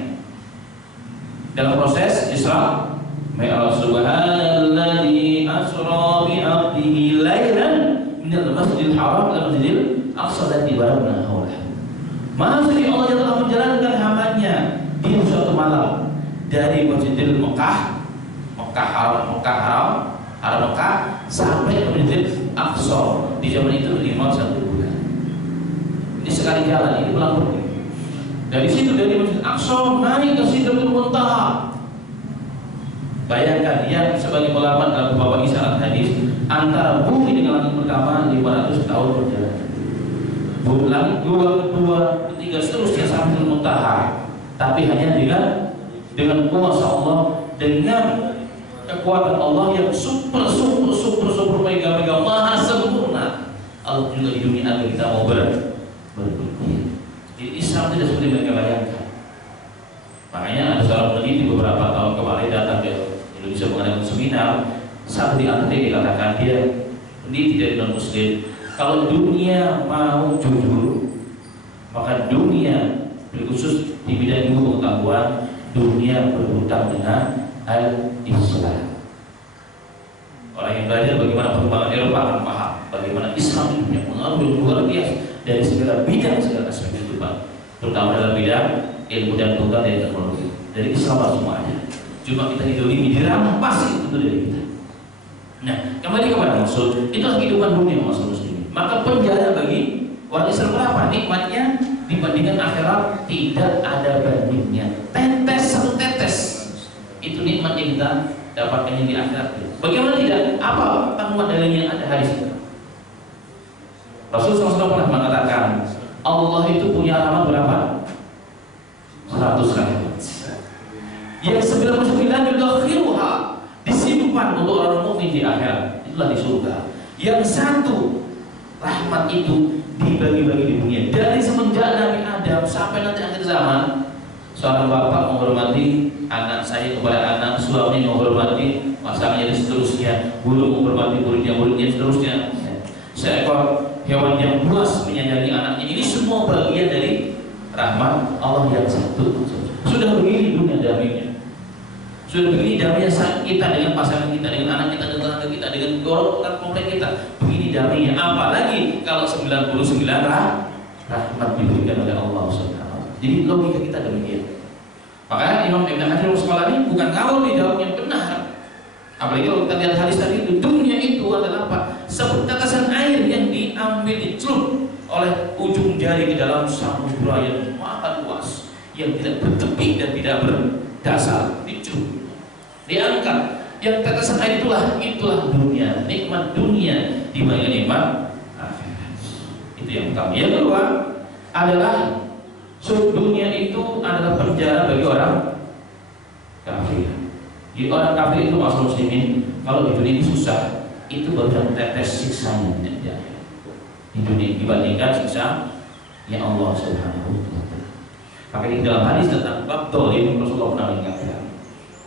Dalam proses Isra Mi'raj, subhanalladzi asra bi 'abdihi lailan minal masjidil haram ila masjidil aqsa allati barakna hawlahu. Maha suci Allah yang telah menjalankan hambanya di suatu malam dari Masjidil Mekah sampai ke Masjidil Aqsa. Di zaman itu minimal 1 bulan. Ini sekali jalan, ini pulang pergi. Dari situ dari Masjid Aqsa naik ke Sidratul Muntaha. Bayangkan yang sebagai ulama dalam beberapa isyarat hadis, antara bumi dengan langit pertama 500 tahun perjalanan. Langit kedua, ketiga seterusnya sampai Muntaha. Tapi hanya dengan kuasa Allah, dengan kekuatan Allah yang super mega maha sempurna. Allah juga di dunia agar kita mau berpikir. Di Islam tidak seperti mereka bayangkan. Makanya ada seorang peneliti beberapa tahun kemarin datang ke Indonesia mengadakan seminar. Satu di antara dikatakan dia peneliti dari non Muslim, kalau dunia mau jujur, maka dunia khusus di bidang ilmu pengetahuan, dunia berhutang dengan al-Islam. Orang yang belajar bagaimana perkembangan Eropa akan paham bagaimana Islam itu punya pengaruh yang luar biasa dari segala bidang, segala aspek kehidupan, terutama dalam bidang ilmu dan pengetahuan dan teknologi. Dari Islam semua ada. Cuma kita didolimi, dirampas itu dari kita. Nah, kembali kepada maksud, itulah kehidupan dunia maksud muslim. Maka penjara bagi orang Islam berapa nikmatnya dibandingkan akhirat? Tidak ada bandingnya. Satu tetes itu nikmat yang kita dapatkan di akhirat. Bagaimana tidak? Apa tanggungan dalilnya? Ada hadis itu. Rasulullah SAW pernah mengatakan Allah itu punya rahmat berapa? 100 rahmat. Yang 99 yudakhiruha disimpan untuk orang mukmin di akhirat. Itulah di surga. Yang 1 rahmat itu dibagi-bagi di dunia. Dari semenjak Nabi Adam sampai nanti akhir zaman, seorang bapak menghormati anak saya kepada anak, suami menghormati pasangannya dan seterusnya, guru menghormati muridnya seterusnya. Seekor hewan yang buas menyayangi anaknya. Ini semua bagian dari rahmat Allah yang satu. Sudah begini dunia damainya. Sudah begini damainya kita dengan pasangan kita, dengan anak kita, dengan tetangga kita, dengan orang komplek kita. Begini damainya. Apalagi kalau 99 rahmat diberikan oleh Allah SWT. Jadi logika kita demikian. Makanya Imam Ibn Hajar Al-Asqalani bukan ngawur di jawab yang benar. Apalagi kalau kita lihat hadis tadi itu, dunia itu adalah apa? Seperti tetesan air yang diambil, dicelup oleh ujung jari ke dalam samudra yang maha luas, yang tidak bertepi dan tidak berdasar, dicelup, diangkat. Yang tetesan air itulah dunia, nikmat dunia di mana nikmat akhirat. Itu yang pertama. Yang kedua adalah dunia itu adalah penjara bagi orang kafir. Di orang kafir itu masuk muslimin, kalau di dunia ini susah, itu baru tetes siksanya di dunia dibandingkan siksa yang Allah Subhanahu wa Ta'ala. Maka di dalam hadis tentang bab dolim Rasulullah pernah mengatakan,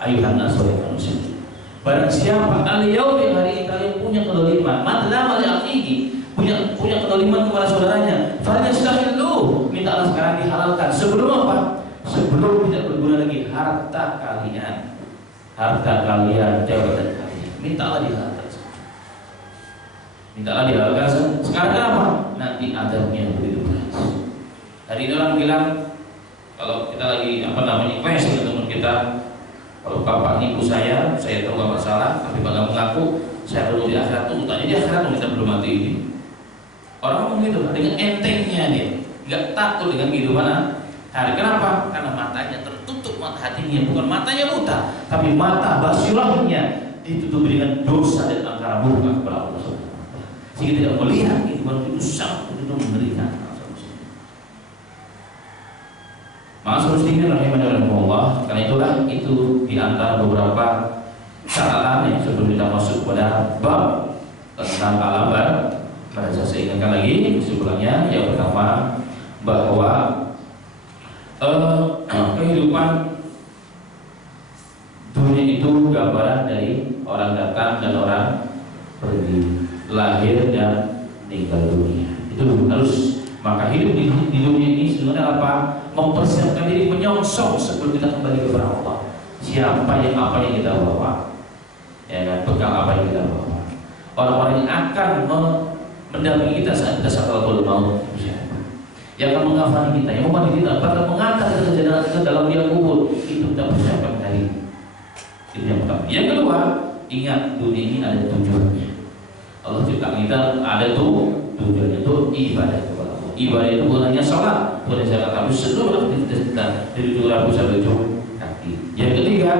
ayuhan nas wahai manusia, barang siapa al-yaum hari ini kalian punya kedoliman, madlam li akhihi, punya kedoliman kepada saudaranya. Falyastahillu, mintalah sekarang dihalalkan. Sebelum apa? Sebelum tidak berguna lagi harta kalian, jabatan kalian, mintalah dihalalkan. Sekarang apa? Nanti adabnya begitu berat. Tadi orang bilang kalau kita lagi clash dengan teman kita, kalau bapak ibu saya tahu bapak salah, tapi bapak mengaku saya perlu di akhirat tuh, tanya di akhirat kita belum mati ini. Orang ngomong gitu dengan entengnya dia, nggak takut dengan kehidupan hari. Kenapa? Karena matanya tertutup, mata hatinya bukan matanya buta, tapi mata basirahnya ditutup dengan dosa dan angkara murka kepada Allah. Sehingga tidak melihat kehidupan itu sangat begitu mengerikan. Ma'asyiral muslimin rahimanillah, karena itulah itu di antara beberapa catatan yang sebelum kita masuk pada bab tentang al-abar. Saya ingatkan lagi kesimpulannya. Yang pertama, bahwa kehidupan dunia itu gambaran dari orang datang dan orang pergi, lahir dan meninggal dunia. Itu harus, maka hidup di dunia ini sebenarnya apa? Mempersiapkan diri, menyongsong sebelum kita kembali kepada Allah. Siapa yang apa yang kita bawa, ya kan, bekal apa yang kita bawa. Orang-orang yang akan mendampingi kita saat kita sakaratul maut, yang akan mengafani kita, yang membantu kita, bahkan mengantar kita jenazah kita dalam liang kubur, itu kita persiapkan hari ini. Itu yang pertama. Yang kedua, ingat dunia ini ada tujuannya. Allah cipta kita ada tujuannya, itu ibadah kepada Allah. Ibadah itu bukan hanya sholat, bukan hanya zakat, tapi seluruh aktivitas kita dari 700 sampai 7 kaki. Yang ketiga,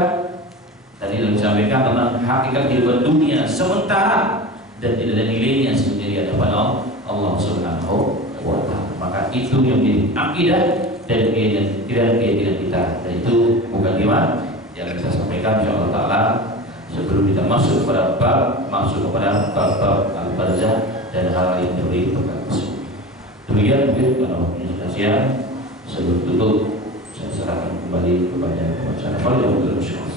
tadi sudah disampaikan tentang hakikat kehidupan dunia sementara dan tidak ada nilainya sebenarnya di hadapan Allah Subhanahu wa Ta'ala. Maka itu yang menjadi akidah dan keyakinan kita, dan itu bukan gimana yang kita sampaikan insyaallah taala sebelum kita masuk kepada bab bab al-barzah dan hal yang beri bekal tersebut. Demikian mungkin karena waktunya sudah siang, sebelum tutup saya serahkan kembali kepada pembicara Fadil insyaallah.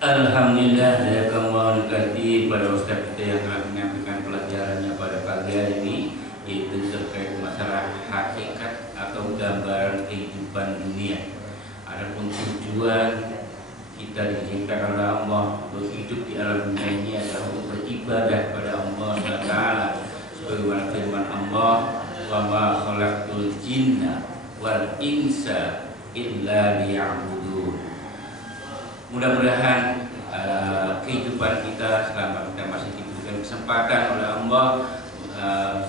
Alhamdulillah, jazakallahu khairan pada ustaz kita yang telah menyampaikan pelajarannya pada pagi hari ini, yaitu terkait masalah hakikat atau gambaran kehidupan dunia. Adapun tujuan kita diciptakan oleh Allah untuk hidup di alam dunia ini adalah untuk beribadah kepada Allah SWT. Sebagaimana firman Allah, wa ma khalaqtul jinna wal insa illa liya'budun. Mudah-mudahan kehidupan kita selama kita masih diberikan kesempatan oleh Allah,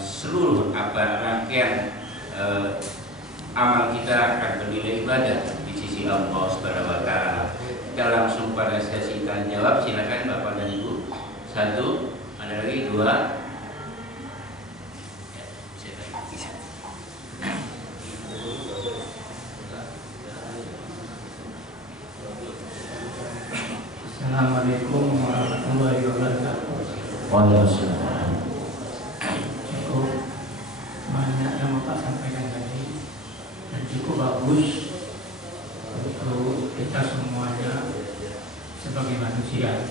seluruh rangkaian amal kita akan bernilai ibadah di sisi Allah Subhanahu wa Ta'ala. Kita langsung pada sesi tanya jawab. Silakan Bapak dan Ibu. Satu, ada lagi, dua. Assalamualaikum warahmatullahi wabarakatuh. Waalaikumsalam. Cukup banyak yang Bapak sampaikan tadi dan cukup bagus untuk kita semuanya sebagai manusia.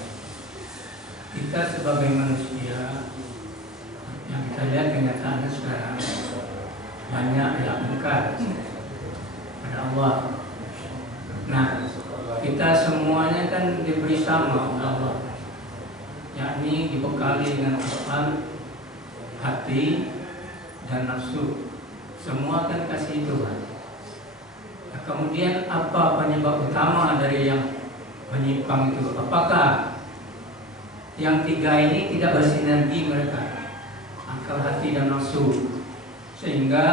Kita sebagai manusia yang kita lihat kenyataannya sekarang banyak yang ingkar pada Allah. Nah, kita semuanya kan diberi sama oleh Allah, yakni dibekali dengan akal, hati, dan nafsu. Semua kan kasih Tuhan. Nah, kemudian apa penyebab utama dari yang menyimpang itu? Apakah yang tiga ini tidak bersinergi mereka, akal, hati, dan nafsu, sehingga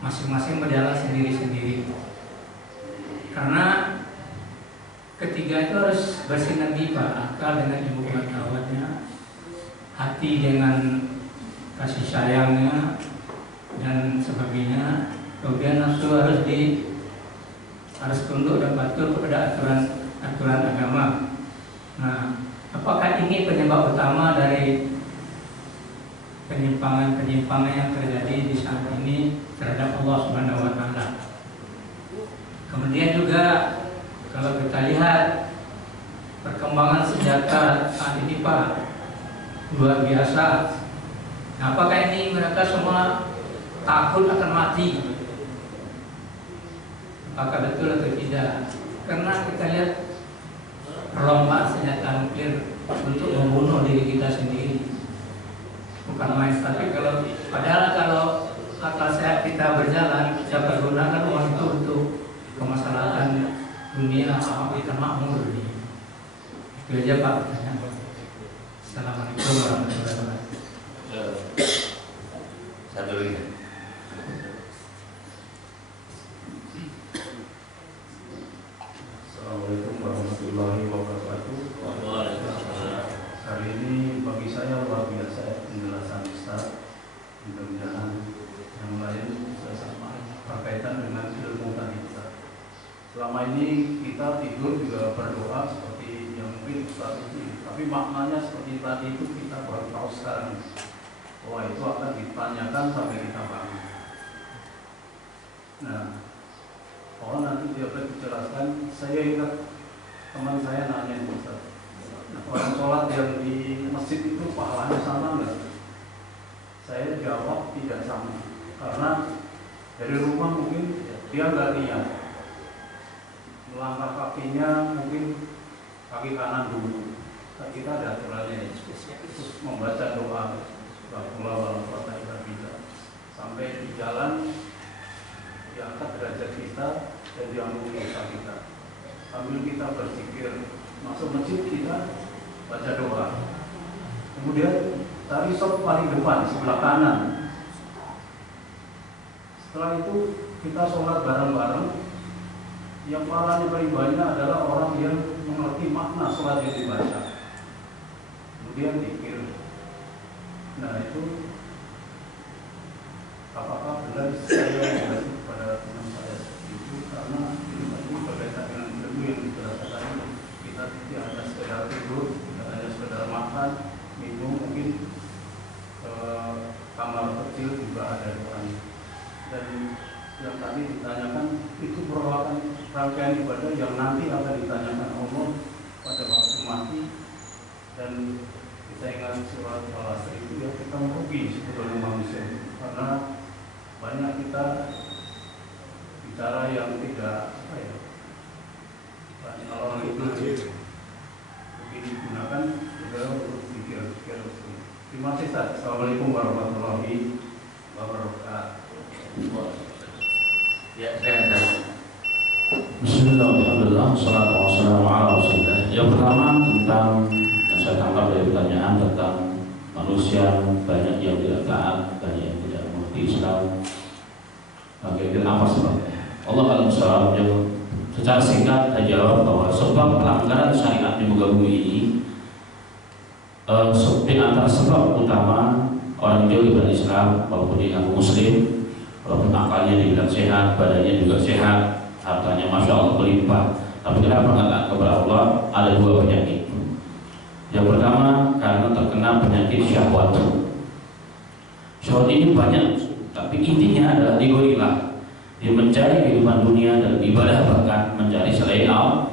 masing-masing berjalan sendiri-sendiri? Karena ketiga itu harus bersinergi, Pak. Akal dengan ilmu pengetahuannya, hati dengan kasih sayangnya dan sebagainya. Kemudian nafsu harus tunduk dan patuh kepada aturan agama. Nah, apakah ini penyebab utama dari penyimpangan yang terjadi di saat ini terhadap Allah Subhanahu wa Ta'ala? Kemudian juga kalau kita lihat perkembangan senjata saat ini, Pak, luar biasa. Nah, apakah ini mereka semua takut akan mati? Apakah betul atau tidak? Karena kita lihat perlombaan senjata nuklir untuk membunuh diri kita sendiri bukan main. Tapi kalau akal sehat kita berjalan, kita pergunakan uang itu untuk kemaslahatan dunia, kita makmur. Itu aja Pak pertanyaan. Assalamualaikum warahmatullahi wabarakatuh. Satu lagi. Assalamualaikum warahmatullahi wabarakatuh. Hari ini bagi saya luar biasa penjelasan Ustaz. Mudah-mudahan yang lain bisa sama berkaitan dengan ilmu tadi Ustaz. Selama ini kita tidur juga berdoa seperti yang mungkin Ustaz itu, tapi maknanya seperti tadi itu kita baru tahu sekarang. Wah, itu akan ditanyakan sampai kita bangun. Nah, oh nanti dia akan dijelaskan. Saya ingat teman saya nanya Ustaz, orang sholat yang di masjid itu pahalanya sama nggak? Saya jawab tidak sama, karena dari rumah mungkin dia nggak lihat, melangkah kakinya mungkin kaki kanan dulu. Nah, kita ada aturannya, terus membaca doa sampai di jalan diangkat derajat kita dan diampuni dosa kita. Sambil kita berzikir, masuk masjid kita baca doa. Kemudian tadi sop paling depan sebelah kanan. Setelah itu kita sholat bareng-bareng. Yang pahalanya paling banyak adalah orang yang mengerti makna sholat yang dibaca. Kemudian zikir. Nah itu apakah benar saya mengaji kepada teman saya itu, karena ini tadi berkaitan dengan ilmu yang diberasakan. Kita tidak hanya sekedar tidur, tidak hanya sekedar makan, minum, mungkin kamar kecil juga ada doanya. Dan yang tadi ditanyakan itu merupakan rangkaian ibadah yang nanti akan ditanyakan Allah pada waktu mati. Dan kita ingat surat Al-Asr itu ya, kita merugi sebetulnya manusia, karena banyak kita bicara yang tidak banyak orang itu mungkin digunakan juga untuk pikir-pikir. Terima kasih Ustaz. Assalamualaikum warahmatullahi wabarakatuh. Ya, saya. Bismillah, alhamdulillah, salatu wassalamu ala rasulillah. Yang pertama tentang yang saya tangkap dari pertanyaan tentang manusia banyak yang tidak taat, banyak yang tidak mengerti Islam. Kira-kira apa sebabnya? Allah alam salam yang secara singkat saya jawab bahwa sebab pelanggaran syariat di muka bumi ini di antara sebab utama orang jauh dari Islam walaupun dia Muslim, walaupun akalnya dibilang sehat, badannya juga sehat, hartanya masya Allah berlimpah, tapi kenapa nggak taat kepada Allah? Ada dua penyakit. Yang pertama karena terkena penyakit syahwat. Syahwat ini banyak, tapi intinya adalah digorilah. Dia mencari kehidupan dunia dan ibadah, bahkan mencari selain Allah.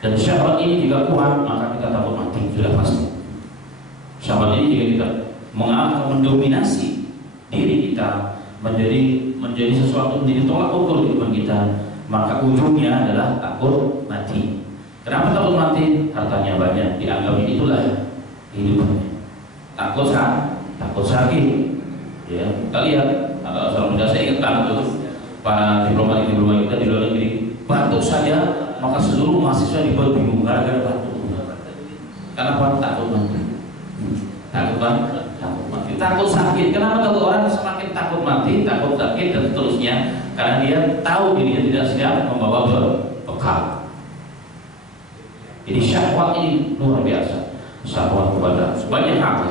Dan syahwat ini jika kuat, maka kita takut mati, sudah pasti. Syahwat ini jika kita mendominasi diri kita, menjadi sesuatu, menjadi tolak ukur kehidupan kita, maka ujungnya adalah takut mati. Kenapa takut mati? Hartanya banyak, dianggap itulah kehidupannya. Takut sakit. Ya, kita lihat kalau muda saya ingat banget tuh para diplomat kita di luar negeri, batuk saja maka seluruh mahasiswa dibuat bingung gara-gara batuk. Kenapa? Takut mati. Takut sakit. Kenapa takut? Orang semakin takut mati, takut sakit dan seterusnya, karena dia tahu dirinya tidak siap membawa bekal. Jadi syahwat ini luar biasa. Syahwat kepada banyak hal.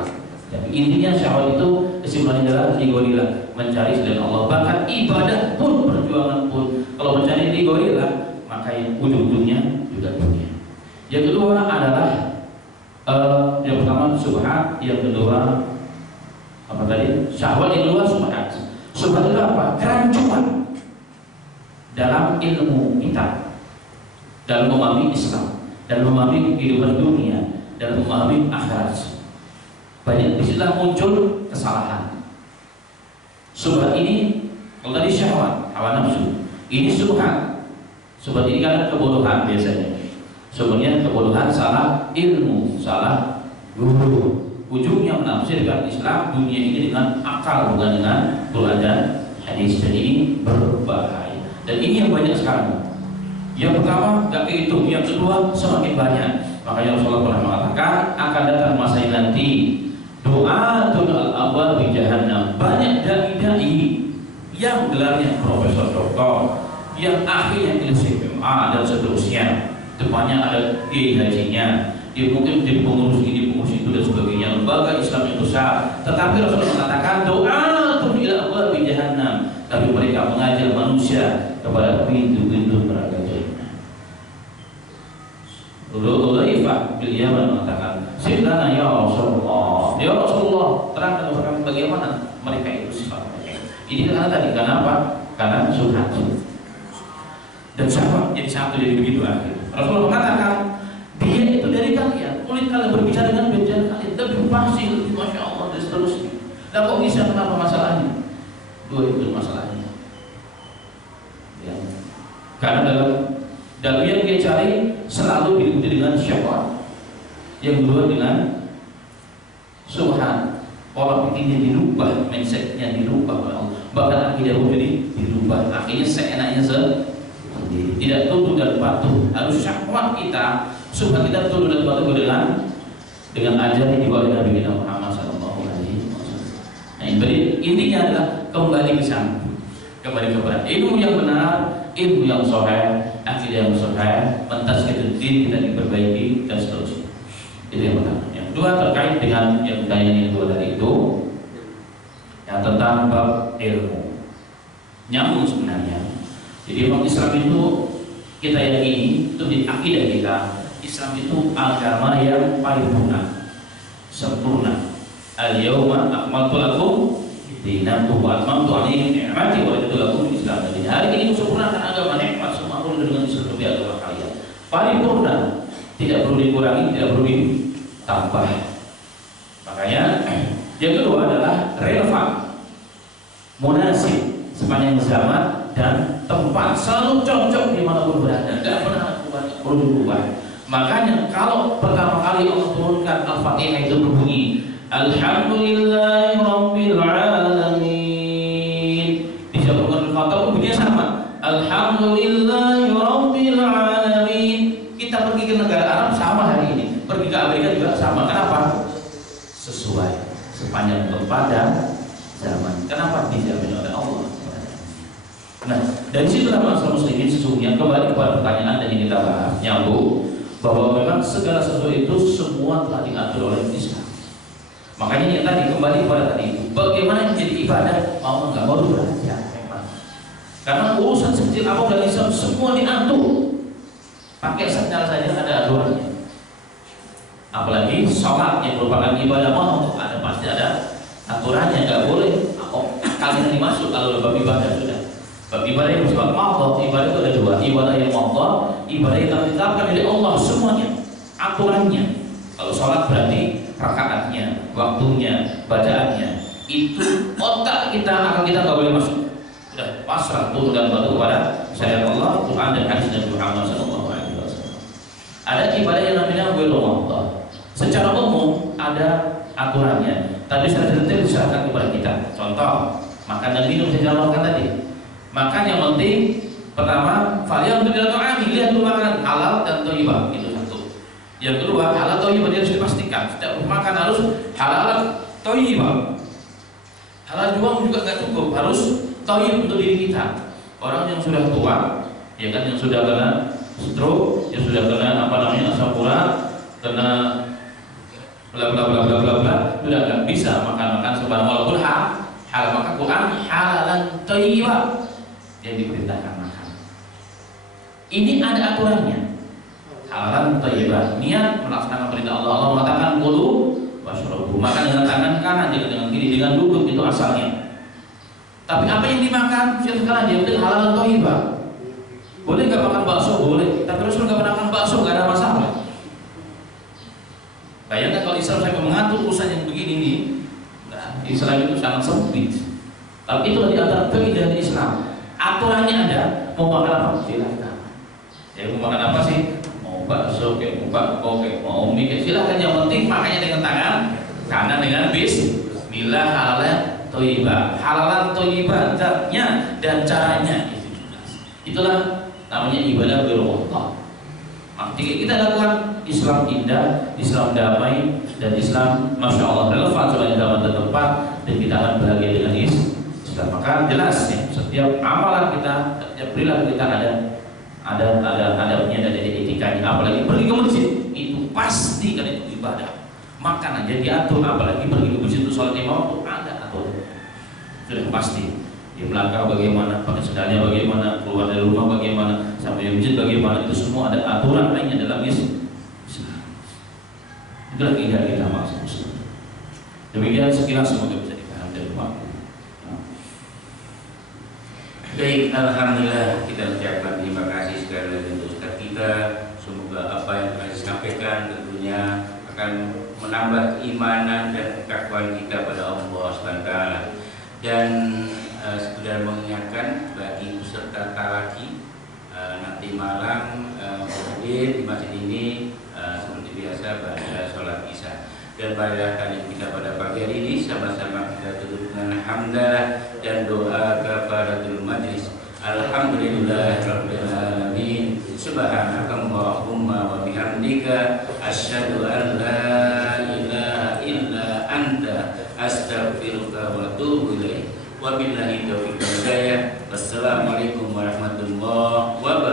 Tapi intinya syahwat itu kesimpulannya adalah digorilah, mencari selain Allah. Bahkan ibadah pun, perjuangan pun, kalau mencari digorilah, maka yang ujung-ujungnya juga dunia. Yang kedua adalah yang pertama subhat, yang kedua apa tadi? Syahwat, yang kedua subhat. Subhat itu apa? Kerancuan dalam ilmu kita, dalam memahami Islam dan memahami kehidupan dunia. dan memahami akhirat. Banyak disitulah muncul kesalahan. Subhat ini kalau tadi syahwat, hawa nafsu, ini subhat. Subhat ini kan kebodohan biasanya. Sebenarnya kebodohan salah ilmu, salah guru. Ujungnya menafsirkan Islam dunia ini dengan akal, bukan dengan Quran dan hadis, dan ini berbahaya. Dan ini yang banyak sekarang. Yang pertama gak kehitung, yang kedua semakin banyak. Makanya Rasulullah pernah mengatakan akan datang masa yang nanti doa al-awwal di jahannam. Banyak dai-dai yang gelarnya profesor doktor, yang akhirnya LCMA dan seterusnya. Depannya ada kiai hajinya, dia mungkin jadi pengurus ini, pengurus itu dan sebagainya. Lembaga Islam yang besar. Tetapi Rasulullah mengatakan doa al-awwal di jahannam. Tapi mereka mengajar manusia kepada pintu-pintu neraka jahannam. Hudzaifah bin Yaman mengatakan, "Sirlana ya Rasulullah, ya Rasulullah, terangkan kepada kami bagaimana mereka itu sifat mereka." Ini karena tadi, kenapa? Karena subhat. Dan syahwat jadi satu, jadi begitu akhir. Rasulullah mengatakan, dia itu dari kalian, kulit kalian berbicara dengan benjana kalian, lebih fasih, lebih masya Allah dan seterusnya. Dan kok bisa, kenapa masalahnya? Dua itu masalahnya. Ya. Karena dalam yang dia cari selalu diikuti dengan syahwat. Yang kedua dengan subhan. Pola pikirnya dirubah, mindsetnya dirubah oleh Allah. Bahkan akidah ini dirubah. Akhirnya seenaknya sendiri. Tidak tunduk dan patuh. Harus syahwat kita, subhan kita tunduk dan patuh dengan ajaran yang dibawa oleh Nabi kita Muhammad SAW. Nah, intinya adalah kembali ke sana, kembali kepada ilmu yang benar, ilmu yang sahih, akidah yang sahih, mentazkiyatun din kita diperbaiki dan seterusnya. Itu yang pertama. Yang kedua terkait dengan yang kedua tadi itu, yang tentang bab ilmu, nyambung sebenarnya. Jadi umat Islam itu kita yakini, itu di akidah kita, Islam itu agama yang paripurna, sempurna. Al-yawma akmaltu lakum dinakum wa atmamtu alaikum ni'mati wa raditu lakum Islam. Jadi hari ini sempurnakan agama, nikmat semua dengan seluruh agama kalian. Paripurna, tidak perlu dikurangi, tidak perlu ditambah. Makanya yang kedua adalah relevan, munasib sepanjang zaman dan tempat, selalu cocok dimanapun berada, tidak pernah perlu diubah. Makanya kalau pertama kali Allah turunkan Al-Fatihah itu berbunyi Alhamdulillahi Rabbil Alamin. Disebutkan Al-Fatihah bunyinya sama, Alhamdulillahi Rabbil Alamin. Kita pergi ke negara Arab sama hari ini, pergi ke Amerika juga sama. Kenapa? Sesuai sepanjang tempat dan zaman. Kenapa dijamin oleh Allah? Nah, dari situlah masalah muslimin sesungguhnya kembali kepada pertanyaan yang kita bahas, nyambung bahwa memang segala sesuatu itu semua telah diatur oleh Islam. Makanya yang tadi kembali pada tadi itu, bagaimana menjadi ibadah mau nggak mau belajar memang. Karena urusan sekecil apa dari Islam semua diatur. Pakai sandal saja ada aturannya. Apalagi sholat yang merupakan ibadah mau ada pasti ada aturannya, nggak boleh kalian dimasuk kalau bab ibadah sudah. Bab ibadah yang bersifat maqdhah, ibadah itu ada dua, ibadah yang maqdhah, ibadah yang ditetapkan oleh Allah semuanya, aturannya. Kalau sholat berarti rakaatnya, waktunya, bacaannya. Itu otak kita, akal kita nggak boleh masuk. Sudah pasrah turun dan batu kepada syariat Allah, Quran dan hadis Nabi Muhammad SAW. Ada ibadah yang namanya ghairu. Secara umum ada aturannya, tapi secara detail diserahkan kepada kita. Contoh, makan dan minum saya contohkan tadi. Makan yang penting pertama, falian tidak ta'ami, lihat dulu makanan halal dan thayyibah, itu satu. Yang kedua, halal thayyibah harus dipastikan. Setiap makan harus halal thayyibah. Halal juga nggak cukup, harus thayyib untuk diri kita. Orang yang sudah tua, ya kan, yang sudah kena stroke, yang sudah kena asam urat, kena bla bla bla bla bla bla, sudah nggak bisa makan sebarang walaupun halal, maka Quran halalan thayyibah yang diperintahkan makan. Ini ada aturannya. Halalan thayyibah, niat melaksanakan perintah Allah. Allah mengatakan qulu washrabu, makan dengan tangan kanan, jangan dengan kiri, dengan duduk, itu asalnya. Tapi apa yang dimakan sekarang dia penting halalan thayyibah. Boleh nggak makan bakso? Boleh. Tapi Rasul nggak pernah makan bakso, nggak ada masalah. Islam itu sangat sempit. Kalau itu di antara keindahan Islam. Aturannya ada, mau makan apa? Silakan. Ya mau makan apa sih? Mau bakso, kayak mau bakso, kayak mau mie, kayak silakan. Yang penting makannya dengan tangan kanan dengan bismillah halalan thayyibah. Halalan thayyibah zatnya dan caranya itu jelas. Itulah namanya ibadah birrullah. Ketika kita lakukan Islam indah, Islam damai, dan Islam Masya Allah relevan sebagai zaman terdepan, dan kita akan bahagia dengan Islam. Maka jelas ya, setiap amalan kita, setiap perilaku kita ada dan ada etikanya. Apalagi pergi ke masjid itu pasti kan itu ibadah. Makan aja diatur, apalagi pergi ke masjid itu sholat lima waktu ada atur. Sudah pasti. Di melangkah bagaimana, pakai sendalnya bagaimana, keluar dari rumah bagaimana, sampai di masjid bagaimana, itu semua ada aturan lainnya dalam Islam. Itulah keindahan kita maksud. Demikian sekilas semoga bisa dipahami dari waktu. Baik, alhamdulillah kita ucapkan terima kasih sekali lagi untuk Ustaz kita. Semoga apa yang telah disampaikan tentunya akan menambah keimanan dan ketakwaan kita pada Allah SWT. Dan sekedar mengingatkan bagi peserta talaki nanti malam hadir di masjid ini seperti biasa pada sholat isya. Dan pada kali kita pada pagi hari ini sama-sama kita tutup dengan hamdalah dan doa kafaratul majlis. Alhamdulillahirabbil alamin. Subhanakallahumma wa bihamdika asyhadu an la ilaha illa anta astaghfiruka wa atubu ilaik. Wabillahi taufiq wal hidayah. Wassalamualaikum warahmatullahi wabarakatuh.